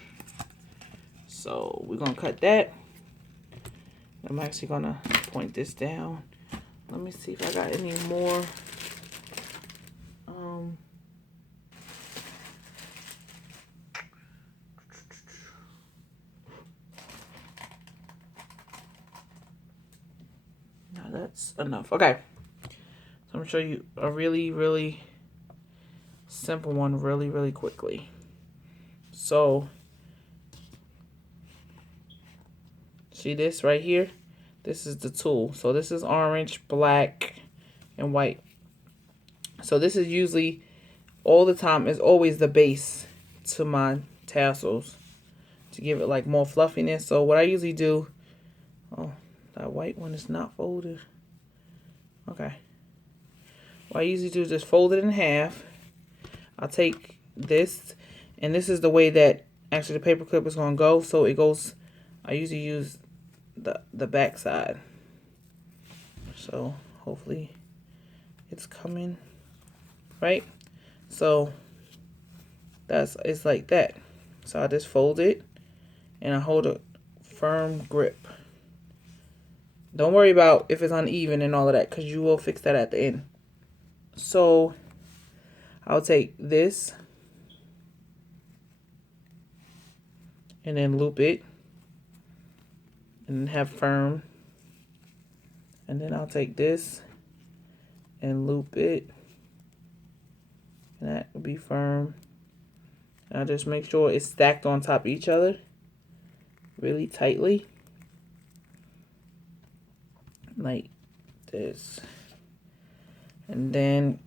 So we're gonna cut that. I'm actually gonna point this down. Let me see if I got any more. No, that's enough. Okay. So I'm gonna show you a really simple one really quickly. So see this right here? This is the tool. So this is orange, black, and white. So this is usually, all the time, is always the base to my tassels. It's to give it like more fluffiness. So what I usually do, oh, that white one is not folded. Okay. What I usually do is just fold it in half. I'll take this, and this is the way that actually the paper clip is going to go. So it goes, I usually use the back side. So hopefully it's coming right. So it's like that. So I just fold it and I hold a firm grip. Don't worry about if it's uneven and all of that, because you will fix that at the end. So I'll take this and then loop it and have firm. And then I'll take this and loop it. And that will be firm. And I'll just make sure it's stacked on top of each other really tightly. Like this. And then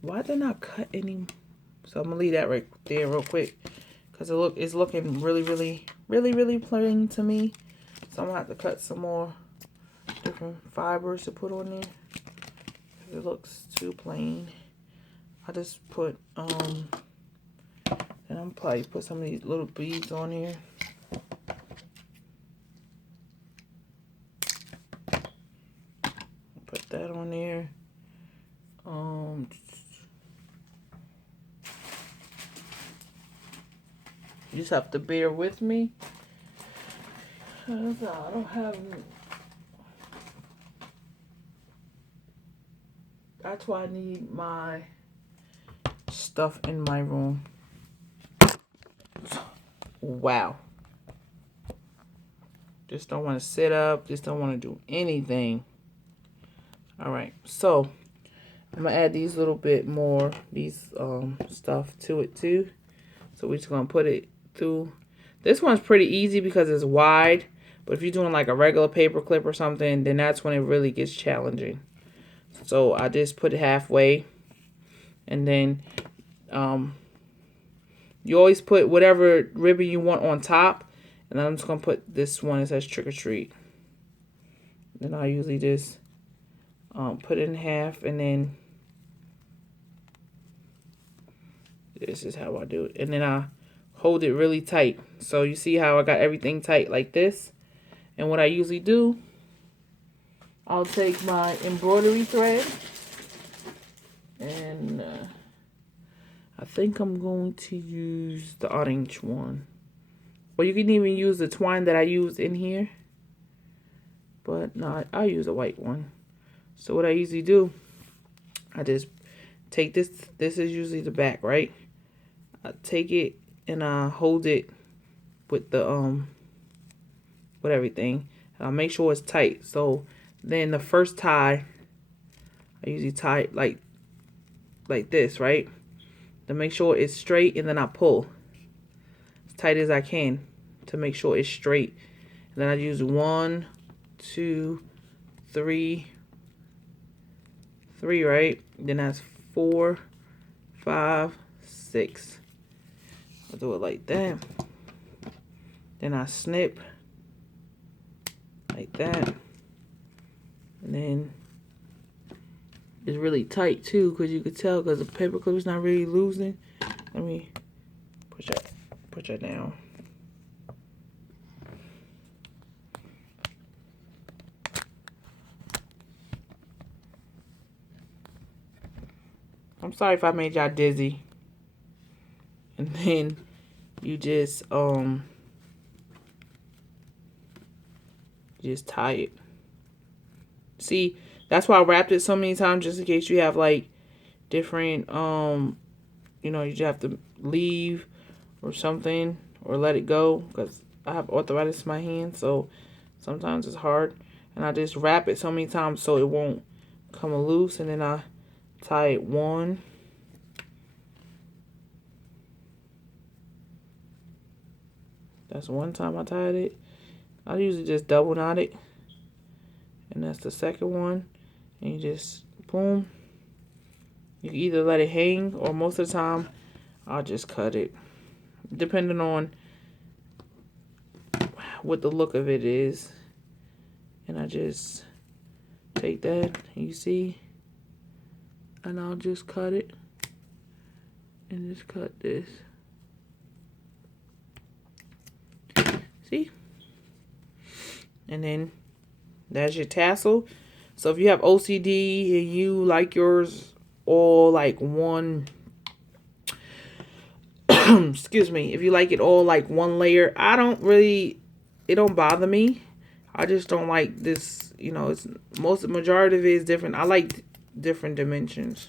why didn't I cut any? So I'm gonna leave that right there real quick, because it's looking really plain to me. So I'm gonna have to cut some more different fibers to put on there, because it looks too plain. I just put and I'm probably put some of these little beads on here. Put that on there. You just have to bear with me. I don't have. That's why I need my stuff in my room. Wow. Just don't want to sit up. Just don't want to do anything. All right. So I'm gonna add these little bit more stuff to it too. So we're just gonna put it through. This one's pretty easy because it's wide. But if you're doing like a regular paper clip or something, then that's when it really gets challenging. So I just put it halfway, and then you always put whatever ribbon you want on top. And I'm just gonna put this one that says trick or treat. Then I usually just put it in half, and then this is how I do it. And then I hold it really tight. So you see how I got everything tight like this. And what I usually do, I'll take my embroidery thread, and I think I'm going to use the orange one. Or you can even use the twine that I used in here. But no, I'll use a white one. So what I usually do, I just take this. This is usually the back, right? I take it and I hold it with the with everything. And I'll make sure it's tight. So then the first tie, I usually tie it like this, right? To make sure it's straight, and then I pull as tight as I can to make sure it's straight. And then I use 1, 2, 3, right? Then that's 4, 5, 6. I'll do it like that. Then I snip like that. And then it's really tight too, because you could tell, because the paper clip is not really losing. Let me push that down. I'm sorry if I made y'all dizzy. And then you just tie it. See, that's why I wrapped it so many times, just in case you have like different you know, you just have to leave or something, or let it go, because I have arthritis in my hand, so sometimes it's hard. And I just wrap it so many times so it won't come loose, and then I tie it 1. That's one time I tied it. I usually just double knot it. And that's the second one. And you just, boom. You can either let it hang, or most of the time, I'll just cut it. depending on what the look of it is. And I just take that, you see, and I'll just cut it and just cut this. See? And then that's your tassel. So if you have OCD and you like yours all like one, excuse me, if you like it all like one layer, I don't really, it don't bother me. I just don't like this, you know, it's majority of it is different. I like different dimensions.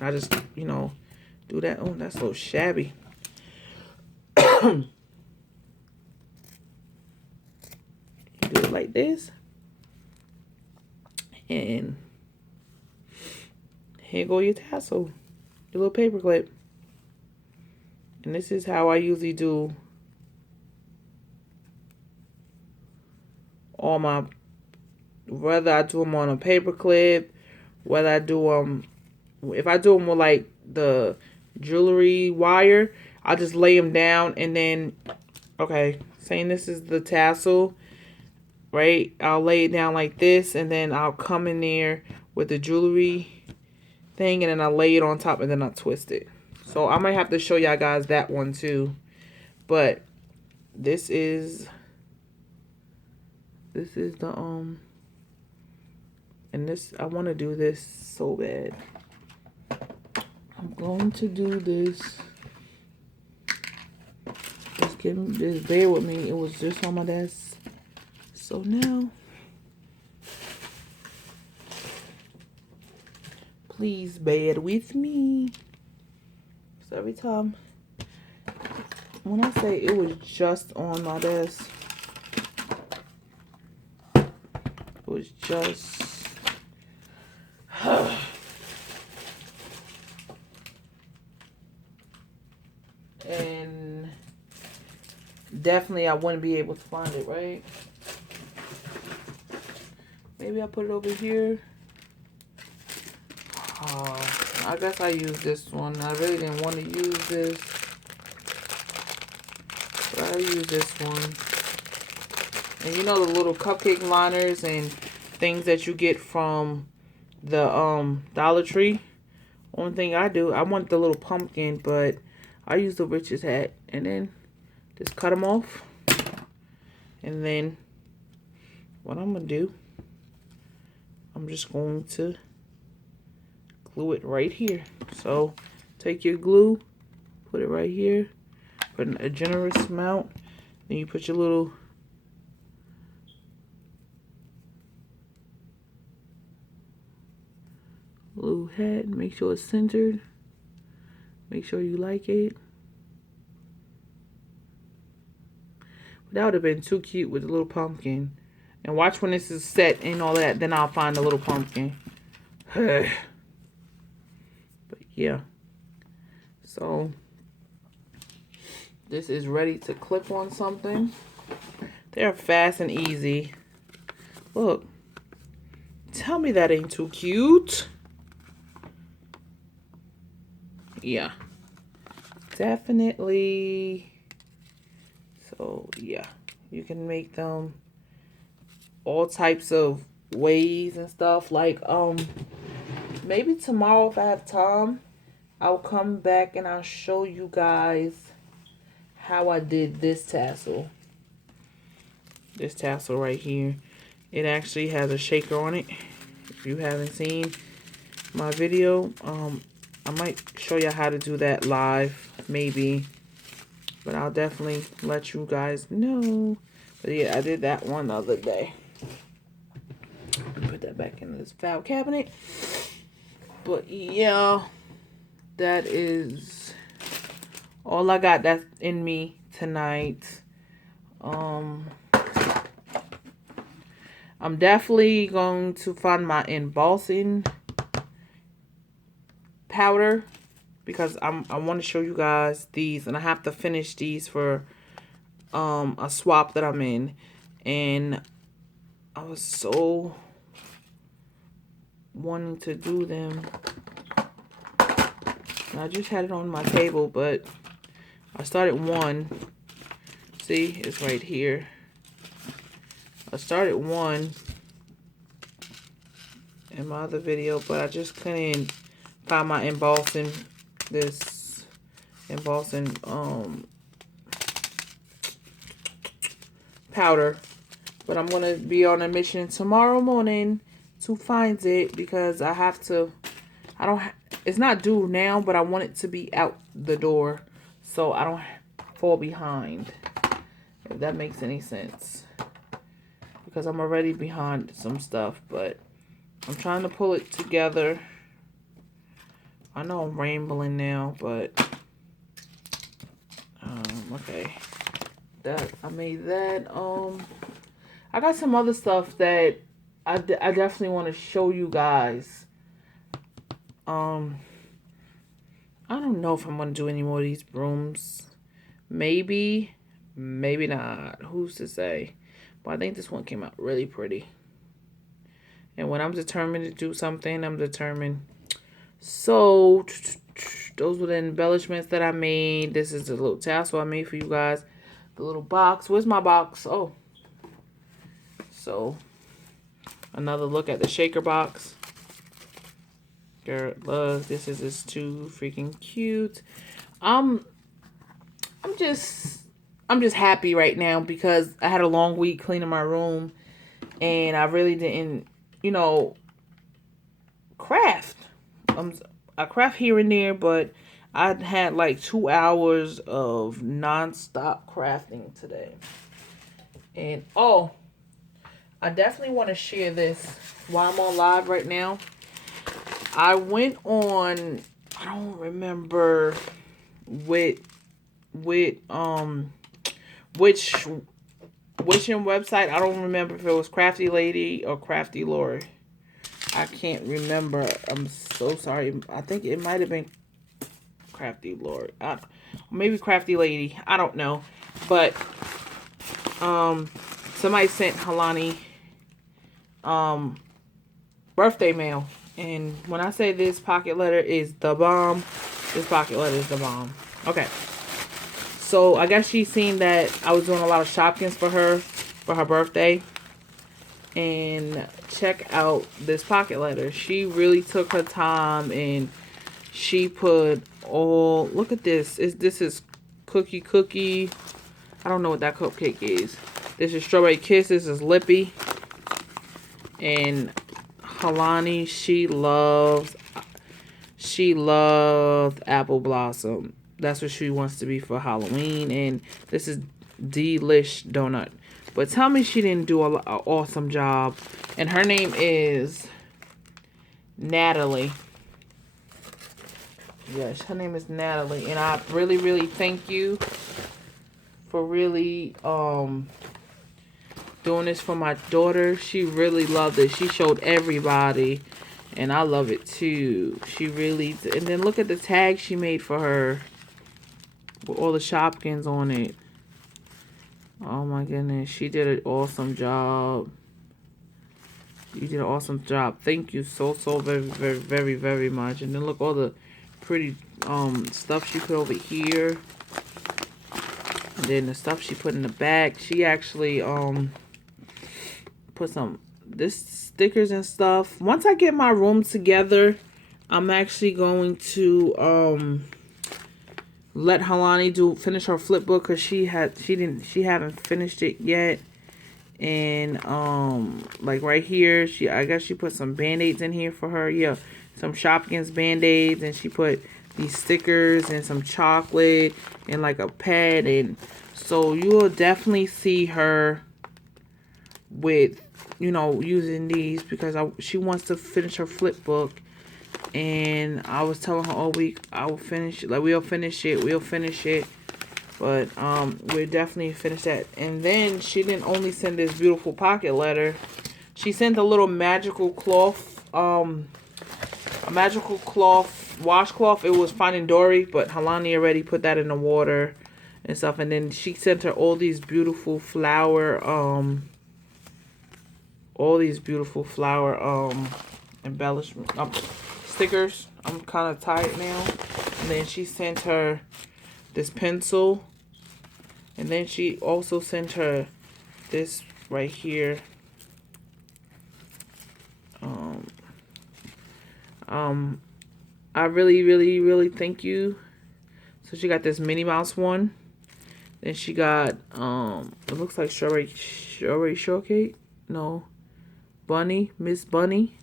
I just, you know, do that. Oh, that's so shabby. You do it like this. And here go your tassel, your little paper clip. And this is how I usually do all my, whether I do them on a paper clip, whether I do them, if I do them with like the jewelry wire, I'll just lay them down and then, okay, saying this is the tassel, right? I'll lay it down like this and then I'll come in there with the jewelry thing and then I'll lay it on top and then I'll twist it. So I might have to show y'all guys that one too. But this is the and this, I want to do this so bad. I'm going to do this. Just bear with me. It was just on my desk. So now, please bear with me. So every time, when I say it was just on my desk, it was just, and definitely I wouldn't be able to find it, right? Maybe I put it over here. I guess I used this one. I really didn't want to use this, but I used this one. And you know the little cupcake liners and things that you get from the Dollar Tree? Only thing I do, I want the little pumpkin, but I use the witch's hat. And then just cut them off. And then what I'm going to do, I'm just going to glue it right here. So take your glue, put it right here, put a generous amount, then you put your little hat, make sure it's centered, make sure you like it. But that would have been too cute with the little pumpkin. And watch when this is set and all that, then I'll find the little pumpkin. But yeah, so this is ready to clip on something. They're fast and easy. Look, tell me that ain't too cute. Yeah, definitely. So yeah, you can make them all types of ways and stuff. Like maybe tomorrow if I have time, I'll come back and I'll show you guys how I did this tassel. This tassel right here. It actually has a shaker on it. If you haven't seen my video, I might show you how to do that live, maybe. But I'll definitely let you guys know. But yeah, I did that one the other day. Put that back in this file cabinet. But yeah, that is all I got that's in me tonight. I'm definitely going to find my embossing powder because I want to show you guys these, and I have to finish these for a swap that I'm in, and I was so wanting to do them. I just had it on my table, but I started one. See, it's right here. I started one in my other video, but I just couldn't find my embossing, this embossing powder. But I'm going to be on a mission tomorrow morning to find it, because I have to, it's not due now, but I want it to be out the door so I don't fall behind, if that makes any sense. Because I'm already behind some stuff, but I'm trying to pull it together. I know I'm rambling now, but okay. That I made that. I got some other stuff that I definitely want to show you guys. I don't know if I'm gonna do any more of these brooms. Maybe, maybe not. Who's to say? But I think this one came out really pretty. And when I'm determined to do something, I'm determined. So, those were the embellishments that I made. This is the little tassel I made for you guys. The little box. Where's my box? Oh. So, another look at the shaker box. Girl, look, this is too freaking cute. I'm just happy right now because I had a long week cleaning my room, and I really didn't, you know, craft. I craft here and there, but I had like 2 hours of non-stop crafting today. And oh, I definitely want to share this while I'm on live right now. I went on, I don't remember which website. I don't remember if it was Crafty Lady or Crafty Lori. I can't remember. I'm so sorry. I think it might have been Crafty Lord. Maybe Crafty Lady. I don't know. But somebody sent Halani birthday mail. And when I say this pocket letter is the bomb, this pocket letter is the bomb. Okay. So I guess she's seen that I was doing a lot of Shopkins for her birthday. And check out this pocket letter. She really took her time and she put all, look at this. This is cookie. I don't know what that cupcake is. This is Strawberry Kiss. This is Lippy. And Halani, she loves Apple Blossom. That's what she wants to be for Halloween. And this is Delish Donut. But tell me she didn't do an awesome job. And her name is Natalie. Yes, her name is Natalie. And I really, really thank you for really doing this for my daughter. She really loved it. She showed everybody. And I love it too. She really... And then look at the tag she made for her. With all the Shopkins on it. Oh my goodness, she did an awesome job. You did an awesome job. Thank you so very, very, very, very much. And then look, all the pretty stuff she put over here. And then the stuff she put in the back. She actually put some stickers and stuff. Once I get my room together, I'm actually going to let Halani finish her flip book, because she haven't finished it yet. And like right here, I guess she put some band-aids in here for her. Yeah, some Shopkins band-aids, and she put these stickers and some chocolate and like a pet. And so you will definitely see her with, you know, using these, because she wants to finish her flip book. And I was telling her all week, I will finish it. Like, we'll finish it. But we'll definitely finish that. And then she didn't only send this beautiful pocket letter. She sent a little magical cloth, washcloth. It was Finding Dory, but Halani already put that in the water and stuff. And then she sent her all these beautiful flower, embellishment stickers. I'm kind of tired now. And then she sent her this pencil. And then she also sent her this right here. I really thank you. So she got this Minnie Mouse one. Then she got it looks like strawberry shortcake. No, Bunny, Miss Bunny.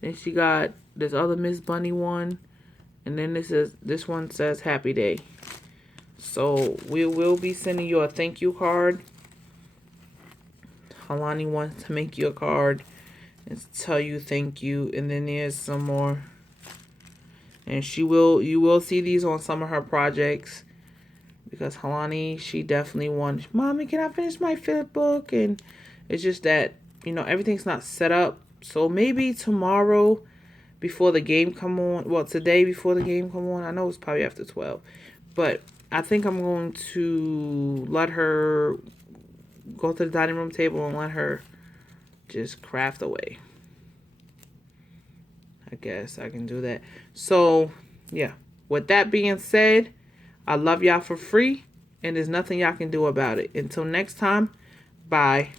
Then she got this other Miss Bunny one. And then this one says Happy Day. So we will be sending you a thank you card. Halani wants to make you a card and tell you thank you. And then there's some more. And you will see these on some of her projects. Because Halani, she definitely wants, Mommy, can I finish my 5th book? And it's just that, everything's not set up. So maybe tomorrow before the game come on. Well, today before the game come on. I know it's probably after 12. But I think I'm going to let her go to the dining room table and let her just craft away. I guess I can do that. So, yeah. With that being said, I love y'all for free, and there's nothing y'all can do about it. Until next time, bye.